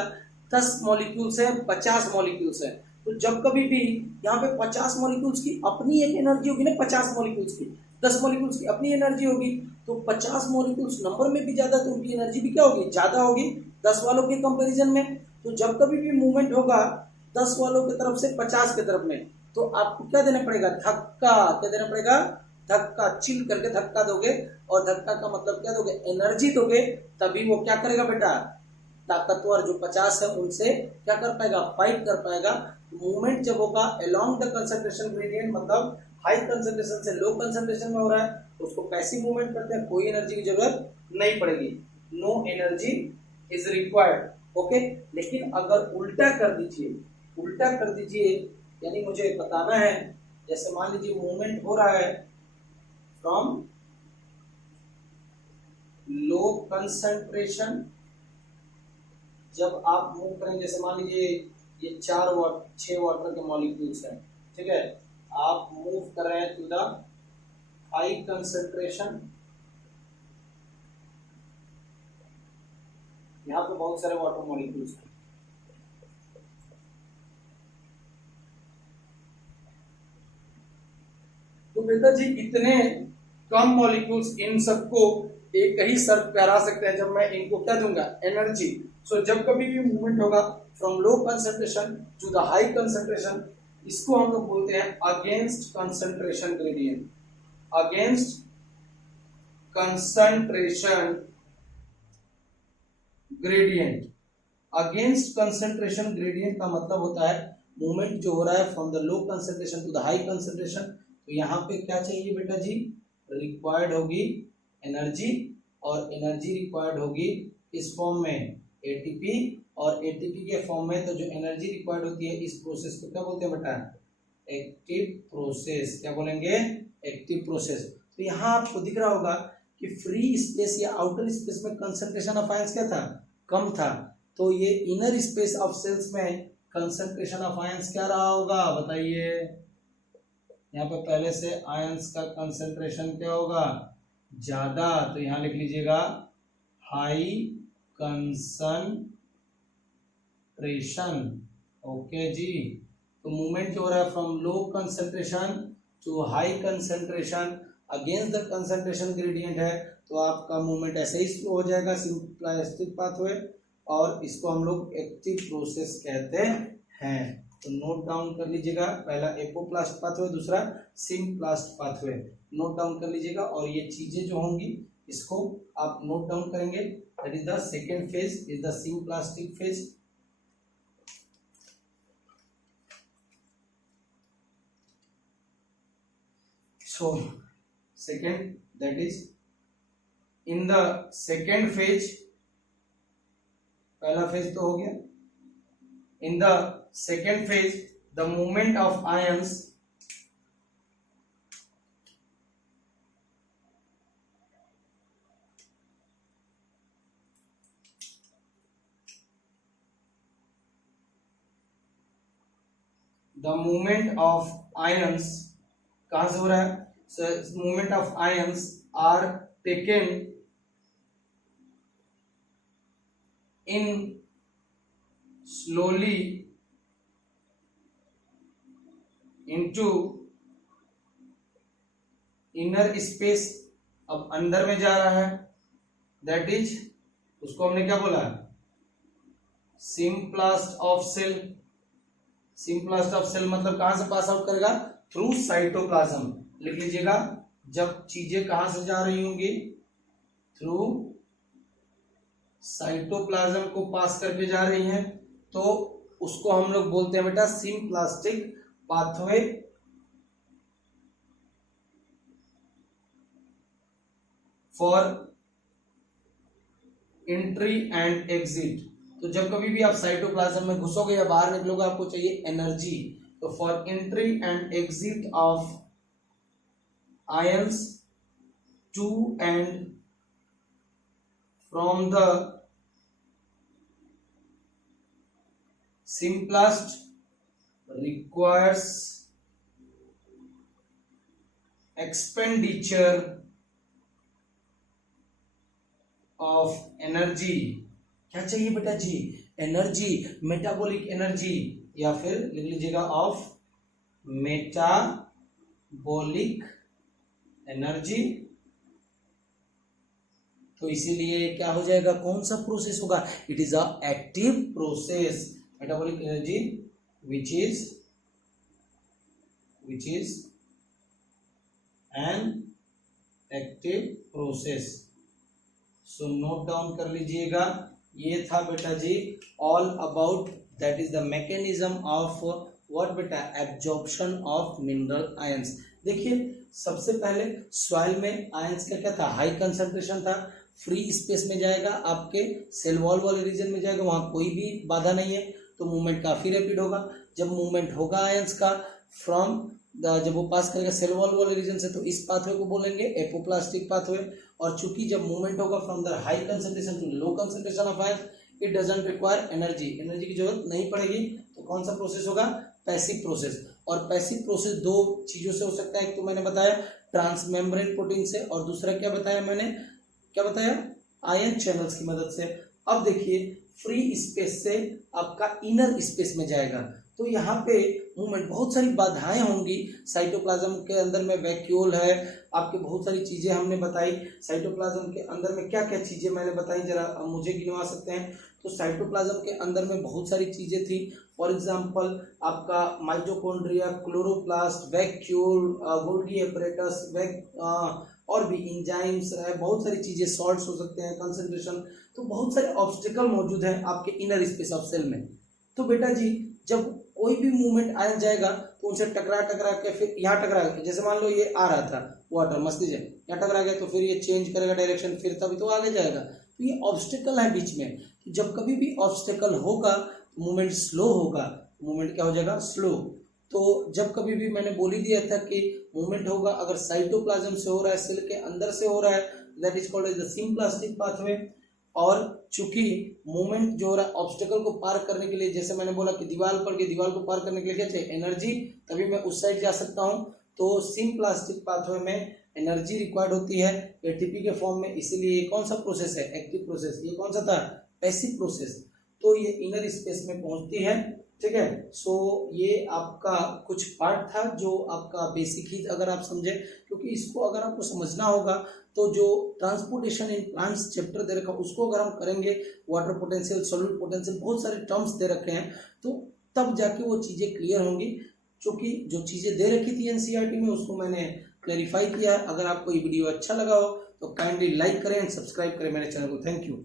10 मॉलिक्यूल्स है, 50 मॉलिक्यूल्स है, तो जब कभी भी यहाँ पे 50 मॉलिक्यूल्स की अपनी एक एनर्जी होगी ना, 50 मॉलिक्यूल्स की 10 मॉलिक्यूल्स की अपनी एनर्जी होगी, तो 50 मॉलिक्यूल्स नंबर में भी ज्यादा, तो उनकी एनर्जी भी क्या होगी, ज्यादा होगी 10 वालों के कंपैरिजन में। तो जब कभी भी मूवमेंट होगा 10 वालों की तरफ से 50 की तरफ में, तो आपको क्या देना पड़ेगा, धक्का। क्या देना पड़ेगा, धक्का। चिल करके धक्का दोगे, और धक्का का मतलब क्या दोगे, एनर्जी दोगे, तभी वो क्या करेगा बेटा, ताकतवर जो 50 है उनसे क्या कर पाएगा, फाइट कर पाएगा। मूवमेंट जब होगा अलोंग द कंसंट्रेशन ग्रेडियंट, मतलब हाई कंसंट्रेशन से लो कंसंट्रेशन में हो रहा है, तो उसको पैसिव मूवमेंट करते हैं, कोई एनर्जी की जरूरत नहीं पड़ेगी, no energy is required. Okay, लेकिन अगर उल्टा कर दीजिए, उल्टा कर दीजिए, यानी मुझे बताना है, जैसे मान लीजिए मूवमेंट हो रहा है फ्रॉम लो कंसंट्रेशन, जब आप मूव करें, जैसे मान लीजिए ये 6 वाटर के मॉलिक्यूल्स हैं, ठीक है, आप मूव कर रहे हैं टू द हाई कंसंट्रेशन, यहाँ पे बहुत सारे वाटर मॉलिक्यूल्स हैं, तो बेटा जी इतने कम मॉलिक्यूल्स, इन सबको एक ही सर्फ पे हरा सकते हैं जब मैं इनको क्या दूंगा, एनर्जी। सो जब कभी भी मूवमेंट होगा from low concentration to the high concentration, इसको हम लोग बोलते हैं against concentration gradient, against concentration gradient. Against concentration gradient का मतलब होता है मूवमेंट जो हो रहा है from the low concentration to the high concentration, तो यहाँ पे क्या चाहिए बेटा जी, रिक्वायर्ड होगी एनर्जी, और एनर्जी रिक्वायर्ड होगी इस फॉर्म में एटीपी, और एटीपी के फॉर्म में तो जो एनर्जी रिक्वायर्ड होती है इस प्रोसेस को क्या बोलते हैं बेटा, एक्टिव प्रोसेस। क्या बोलेंगे, एक्टिव प्रोसेस। तो यहाँ आपको दिख रहा होगा कि फ्री स्पेस या आउटर स्पेस में कंसंट्रेशन ऑफ आयंस क्या था, कम था, तो ये इनर स्पेस ऑफ सेल्स में कंसंट्रेशन ऑफ आयंस क्या रहा होगा, बताइए। यहाँ पे पहले से आयंस का कंसंट्रेशन क्या होगा, ज्यादा, तो यहाँ लिख लीजिएगा हाई कंसंट्रेशन। ओके जी, तो मूवमेंट जो हो रहा है from low concentration to high concentration against the concentration gradient है, तो आपका मूवमेंट ऐसे ही स्लो हो जाएगा, सिंप्लास्टिक पाथवे, और इसको हम लोग एक्टिव प्रोसेस कहते हैं। तो नोट डाउन कर लीजिएगा, पहला एपोप्लास्ट पाथवे, दूसरा सिम्प्लास्ट पाथवे, नोट डाउन कर लीजिएगा। और ये चीजें जो होंगी इसको आप नोट डाउन करेंगे। That is the second phase is the symplastic phase. So second, that is in the second phase, पहला फेज तो हो गया। In the second phase, the movement of ions कहाँ से हो रहा है? So movement of ions are taken in slowly into inner space। अब अंदर में जा रहा है, दैट इज उसको हमने क्या बोला? Symplast of cell. Symplast of cell मतलब कहां से पास आउट करेगा? Through cytoplasm. लिख लीजिएगा, जब चीजें कहां से जा रही होंगी? थ्रू साइटोप्लाज्म को पास करके जा रही हैं, तो उसको हम लोग बोलते हैं बेटा symplastic pathway. For entry and exit. तो जब कभी भी आप साइटोप्लाज्म में घुसोगे या बाहर निकलोगे, आपको चाहिए एनर्जी। तो for entry and exit of ions to and from the simplast requires expenditure of energy। क्या चाहिए बेटा जी? एनर्जी, मेटाबॉलिक एनर्जी, या फिर लिख लीजिएगा ऑफ मेटाबॉलिक एनर्जी। तो इसीलिए क्या हो जाएगा? कौन सा प्रोसेस होगा? It is a active process. Metabolic energy which is an active process. So note down कर लीजिएगा। ये था बेटा जी all about, that is the mechanism of what बेटा? Absorption of mineral ions. देखिए, सबसे पहले सॉइल में आयंस का क्या था? हाई कंसंट्रेशन था। फ्री स्पेस में जाएगा, आपके सेल वॉल वाले रीजन में जाएगा, वहां कोई भी बाधा नहीं है, तो मूवमेंट काफी रैपिड होगा। जब मूवमेंट होगा आयंस का फ्रॉम जब वो पास करेगा सेल वॉल वाले रीजन से, तो इस पाथवे को बोलेंगे एपोप्लास्टिक पाथवे। और चूंकि जब मूवमेंट होगा from the high concentration to low concentration of ions, it doesn't require energy, energy की जरूरत नहीं पड़ेगी। तो कौन सा प्रोसेस होगा? Passive process. और पैसिव प्रोसेस दो चीजों से हो सकता है। एक तो मैंने बताया ट्रांसमेम्ब्रेन प्रोटीन से, और दूसरा क्या बताया मैंने? क्या बताया? आयन चैनल्स की मदद से। अब देखिए, फ्री स्पेस से आपका इनर स्पेस में जाएगा, तो यहाँ पे मूवमेंट, बहुत सारी बाधाएं होंगी। साइटोप्लाज्म के अंदर में वैक्यूल है, आपके बहुत सारी चीजें हमने बताई। साइटोप्लाज्म के अंदर में क्या क्या चीजें मैंने बताई, जरा मुझे गिनवा सकते हैं? तो साइटोप्लाज्म के अंदर में बहुत सारी चीजें थी। फॉर एग्जांपल आपका mitochondria, chloroplast, vacuole, Golgi apparatus, और भी इंजाइम्स है, बहुत सारी चीजें, सॉल्ट्स हो सकते हैं, कंसंट्रेशन। तो बहुत सारे ऑब्स्टिकल मौजूद हैं आपके इनर स्पेस ऑफ सेल में। तो बेटा जी, जब कोई भी मूवमेंट आयन जाएगा तो उनसे टकरा के फिर यहाँ टकरा गया। जैसे मान लो ये आ रहा था वाटर, मस्ती से यहाँ टकरा गया, तो फिर ये चेंज करेगा डायरेक्शन, फिर तभी तो आगे जाएगा। तो ये ऑब्स्टिकल है बीच में। तो जब कभी भी ऑब्स्टिकल होगा तो मूवमेंट स्लो होगा। मूवमेंट क्या हो जाएगा? स्लो। तो जब कभी भी मैंने बोल ही दिया था कि मूवमेंट होगा अगर साइटोप्लाज्म से हो रहा है, सेल के अंदर से हो रहा है, that is called as the symplastic pathway. और चूंकि मूवमेंट जो हो रहा है ऑब्स्टेकल को पार करने के लिए, जैसे मैंने बोला कि दीवार को पार करने के लिए क्या चाहिए? एनर्जी, तभी मैं उस साइड जा सकता हूं। तो सिम्प्लास्टिक पाथवे में एनर्जी रिक्वायर्ड होती है एटीपी के फॉर्म में। इसीलिए ये कौन सा प्रोसेस है? Active process. ये कौन सा था? Passive process. तो ये इनर स्पेस में पहुंचती है। ठीक है। सो ये आपका कुछ पार्ट था जो आपका बेसिक ही अगर आप समझे, क्योंकि इसको अगर आपको समझना होगा तो जो ट्रांसपोर्टेशन इन प्लांट्स चैप्टर दे रखा है उसको अगर हम करेंगे, वाटर पोटेंशियल, सॉल्यूट पोटेंशियल, बहुत सारे टर्म्स दे रखे हैं, तो तब जाके वो चीज़ें क्लियर होंगी। क्योंकि जो चीज़ें दे रखी थी एनसीईआरटी में उसको मैंने क्लैरिफाई किया। अगर आपको ये वीडियो अच्छा लगा हो तो काइंडली लाइक करें एंड सब्सक्राइब करें मेरे चैनल को। Thank you.